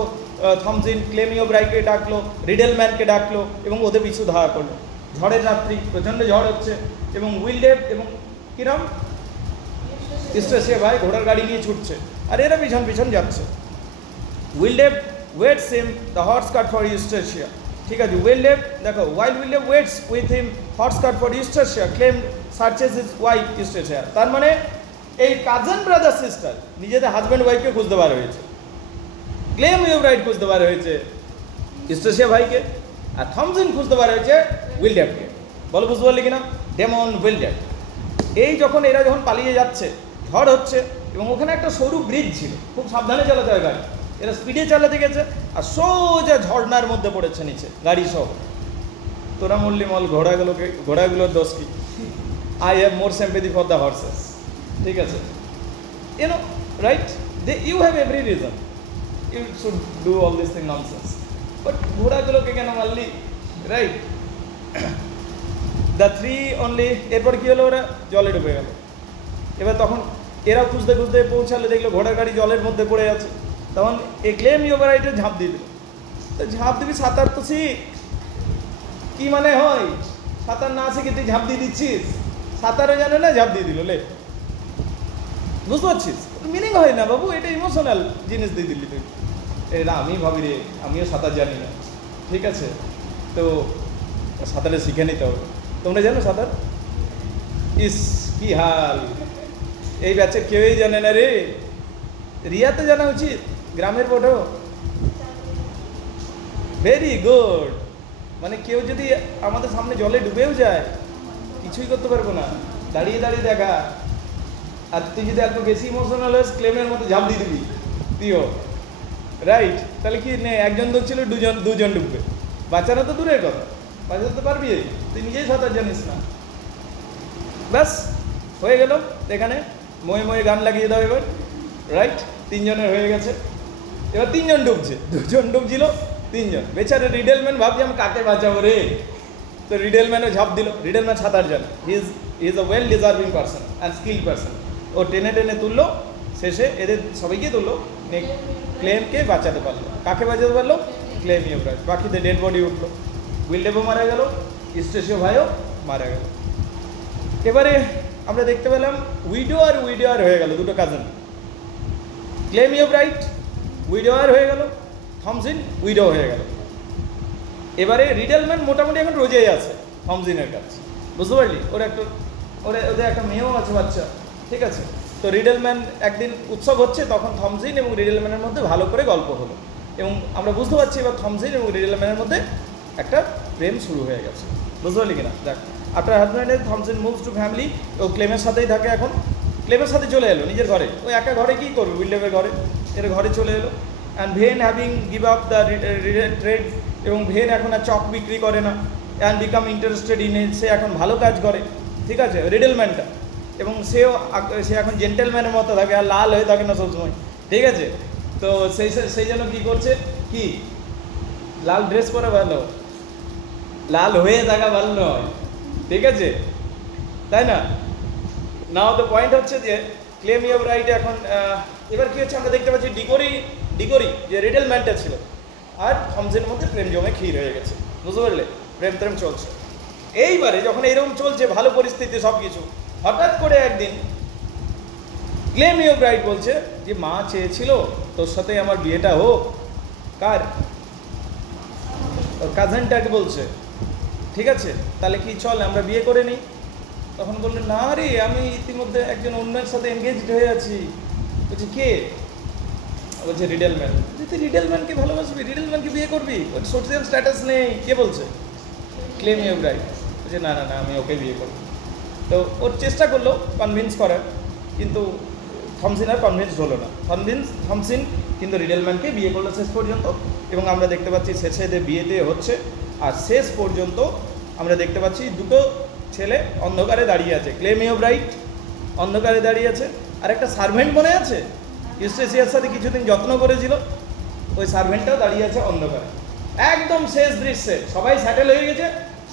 থমসিন ক্লেম ইয়োর রাইটকে ডাকলো, রিডেলম্যানকে ডাকলো, এবং ওদের পিছু ধাওয়া করলো। ঝড়ের রাত্রি, প্রচণ্ড ঝড় হচ্ছে, এবং উইলডেভ এবং কিরম ইউস্ট্রেশিয়া ভাই ঘোড়ার গাড়ি নিয়ে ছুটছে, আর এরা পিছন পিছন যাচ্ছে। Wildeve waits him the horse cart for Eustacia, ঠিক আছে। উইলডেভ দেখো, while Wildeve waits with him horse cart for Eustacia Clym searches his wife Eustacia. তার মানে এই কাজেন ব্রাদার সিস্টার নিজেদের হাজব্যান্ড ওয়াইফকে খুঁজতে বার হয়েছে, ক্লেম ইয়োর রাইট খুঁজতে বার হয়েছে ইউস্ট্রেশিয়া ভাইকে, আর থমসিন খুঁজতে বার হয়েছে উইলডেভকে, বলো বুঝতে পারলি কিনা, ডেমন উইলডেভ। এই এরা যখন পালিয়ে যাচ্ছে, ঝড় হচ্ছে, এবং ওখানে একটা সরু ব্রিজ ছিল, খুব সাবধানে চালাতে হয় গাড়ি, এরা স্পিডে চালাতে গেছে, আর সোজা ঝর্ণার মধ্যে পড়েছে নিচে গাড়ি সহ। তোরা মল্লি মল, ঘোড়াগুলোর দোষ কি, I have more sympathy for the horses, ঠিক আছে, you know right, you have every reason, you should do all this thing nonsense, but ঘোড়াগুলোকে কেন মারলি, রাইট। দ্য থ্রি অনলি, এরপর কী হলো, ওরা জলে ডুবে গেল। এবার তখন এরা খুঁজতে খুঁজতে পৌঁছালে, দেখলো ঘোড়ার গাড়ি জলের মধ্যে পড়ে আছে, তখন এ ক্লেম ইয়োর রাইটে ঝাঁপ দিয়ে দিল। তো ঝাঁপ দিবি, সাঁতার তো শিখ, কী মানে হয়, সাঁতার না শিখে তুই ঝাঁপ দিয়ে দিচ্ছিস, সাঁতারও জানে না, ঝাঁপ দিয়ে দিল, লে, বুঝতে পারছিস, মিনিং হয় না বাবু, এটা ইমোশনাল জিনিস দিয়ে দিলি তুই। এটা আমি ভাবি রে, আমিও সাঁতার জানি না, ঠিক আছে, তো সাঁতারে শিখে নিতে হবে। তোমরা জানো সাঁতার? ইস কি হাল, এই ব্যাচের কেউই জানে না রে, রিয়া তো জানা উচিত, গ্রামের বোটো, ভেরি গুড। মানে কেউ যদি আমাদের সামনে জলে ডুবেও যায়, কিছুই করতে পারবো না, দাঁড়িয়ে দাঁড়িয়ে দেখা। আর তুই যদি একটু বেশি ইমোশনাল হস, ক্লেমের মতো ঝাঁপ দিয়ে দিবি তুইও, রাইট, তাহলে কি নে, একজন ডুবছিল, দুজন ডুববে, বাঁচানো তো দূরের কথা, বাঁচাতে পারবি, তুই নিজেই সাঁতার জানিস না, ব্যাস হয়ে গেল। এখানে ময়ে ময়ে গান লাগিয়ে দাও এবার, রাইট, তিনজনের হয়ে গেছে, এবার তিনজন ডুবছে, দুজন ডুবছিল, তিনজন। বেচারে রিডেলম্যান ভাবছি আমি কাকে বাঁচাবো রে, তো রিডেলম্যানও ঝাঁপ দিল, রিডেলম্যান সাঁতার জানে, he is a well deserving person and skill person, ও টেনে টেনে তুললো, শেষে এদের সবাইকে তুললো, ক্লেমকে বাঁচাতে পারলো। কাকে বাঁচাতে পারলো? Claim your right. বাকিতে ডেড বডি উঠলো, উইলডেভও মারা গেল, ইউস্ট্রেশিয়া ভাইও মারা গেল। এবারে আমরা দেখতে পেলাম উইডোয়ার হয়ে গেল, দুটো কাজিন, ক্লেম ইয়োর রাইট উইডোয়ার হয়ে গেল, থমসিন উইডো হয়ে গেল। এবারে রিডেলম্যান মোটামুটি এখন রোজেই আছে থমসিনের কাছে, বুঝতে পারলি, ওদের একটা মেয়েও আছে, বাচ্চা, ঠিক আছে। তো রিডেলম্যান একদিন উৎসব হচ্ছে, তখন থমসিন এবং রিডেলম্যানের মধ্যে ভালো করে গল্প হলো, এবং আমরা বুঝতে পারছি এবার থমসিন এবং রিডেলম্যানের মধ্যে একটা প্রেম শুরু হয়ে গেছে। বুঝতে পারলি কিনা? দেখ, আফটার হাজব্যান্ডের থমসিন মুভস টু ফ্যামিলি, ও ক্লেমের সাথেই থাকে এখন। ক্লেমের সাথে চলে এলো নিজের ঘরে, ওই একা ঘরে কী করবে, উইলিয়ামের ঘরে, এর ঘরে চলে এলো। And Venn having give up the trade, এবং ভেন এখন আর চক বিক্রি করে না, and become interested in a, সে এখন ভালো কাজ করে, ঠিক আছে, রিডেলম্যানটা। এবং সে এখন জেন্টেলম্যানের মতো থাকে, আর লাল হয়ে থাকে না সবসময়, ঠিক আছে। তো সেই জন্য কী করছে, কি লাল ড্রেস পরে ভালো, লাল হয়ে থাকা ভালো নয়, ঠিক আছে, তাই না? নাও দ্য পয়েন্ট হচ্ছে যে ক্লেম ইউর রাইট এখন এবার কী হচ্ছে, আমরা দেখতে পাচ্ছি ডিগোরি যে রিডেলম্যানটা ছিল আর থমসের মধ্যে প্রেম জমে ক্ষীর হয়ে গেছে। বুঝতে পারলে? প্রেম চলছে। এইবারে যখন এরকম চলছে, ভালো পরিস্থিতি সব কিছু, হঠাৎ করে একদিন ক্লেম ইউর রাইট বলছে যে মা চেয়েছিল তোর সাথে আমার বিয়েটা হোক। কার? ওর কাজিনটাকে বলছে, ঠিক আছে, তাহলে কি চল আমরা বিয়ে করে নিই। তখন বললেন, না রে, আমি ইতিমধ্যে একজন অন্যের সাথে এনগেজড হয়ে আছি। বলছে, কে? বলছে, রিডেলম্যান। তুই রিডেলম্যানকে ভালোবাসবি, রিডেলম্যানকে বিয়ে করবি, ওর সোশ্যাল স্ট্যাটাস নেই। কে বলছে? Claim your right. বলছে, না না না, আমি ওকে বিয়ে করব। তো ওর চেষ্টা করলো কনভিন্স করার, কিন্তু থমসিন আর কনভিন্স হলো না। থমসিন কিন্তু রিডেলম্যানকে বিয়ে করলো শেষ পর্যন্ত, এবং আমরা দেখতে পাচ্ছি শেষে বিয়েতে হচ্ছে। আর শেষ পর্যন্ত আমরা দেখতে পাচ্ছি দুটো ছেলে অন্ধকারে দাঁড়িয়ে আছে। ক্লেম ইউর রাইট অন্ধকারে দাঁড়িয়ে আছে, আর একটা সার্ভেন্ট মনে আছে ইউস্টেসিয়ার সাথে কিছুদিন যত্ন করেছিল, ওই সার্ভেন্টটাও দাঁড়িয়ে আছে অন্ধকারে। একদম শেষ দৃশ্যে সবাই স্যাটেল হয়ে গেছে।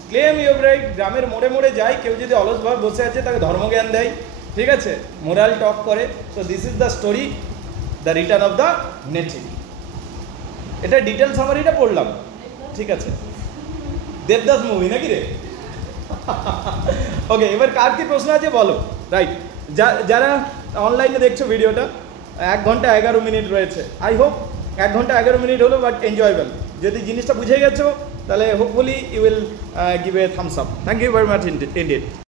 ক্লেম ইউর রাইট গ্রামের মোড়ে মোড়ে যায়, কেউ যদি অলসভাবে বসে আছে তাকে ধর্মজ্ঞান দেয়, ঠিক আছে, মোরাল টক করে। তো this is the story, the return of the native. এটা ডিটেল সামারিটা পড়লাম, ঠিক আছে। দেবদাস মুভি নাকি রে? ওকে, এবার কার কি প্রশ্ন আছে বলো। রাইট, যারা অনলাইনে দেখছো ভিডিওটা, 1 ঘন্টা 11 মিনিট রয়েছে। আই হোপ 1 ঘন্টা 11 মিনিট হলো, বাট এনজয়েবল। যদি জিনিসটা বুঝে গেছো, তাহলে hopefully you will give a thumbs up. Thank you very much indeed.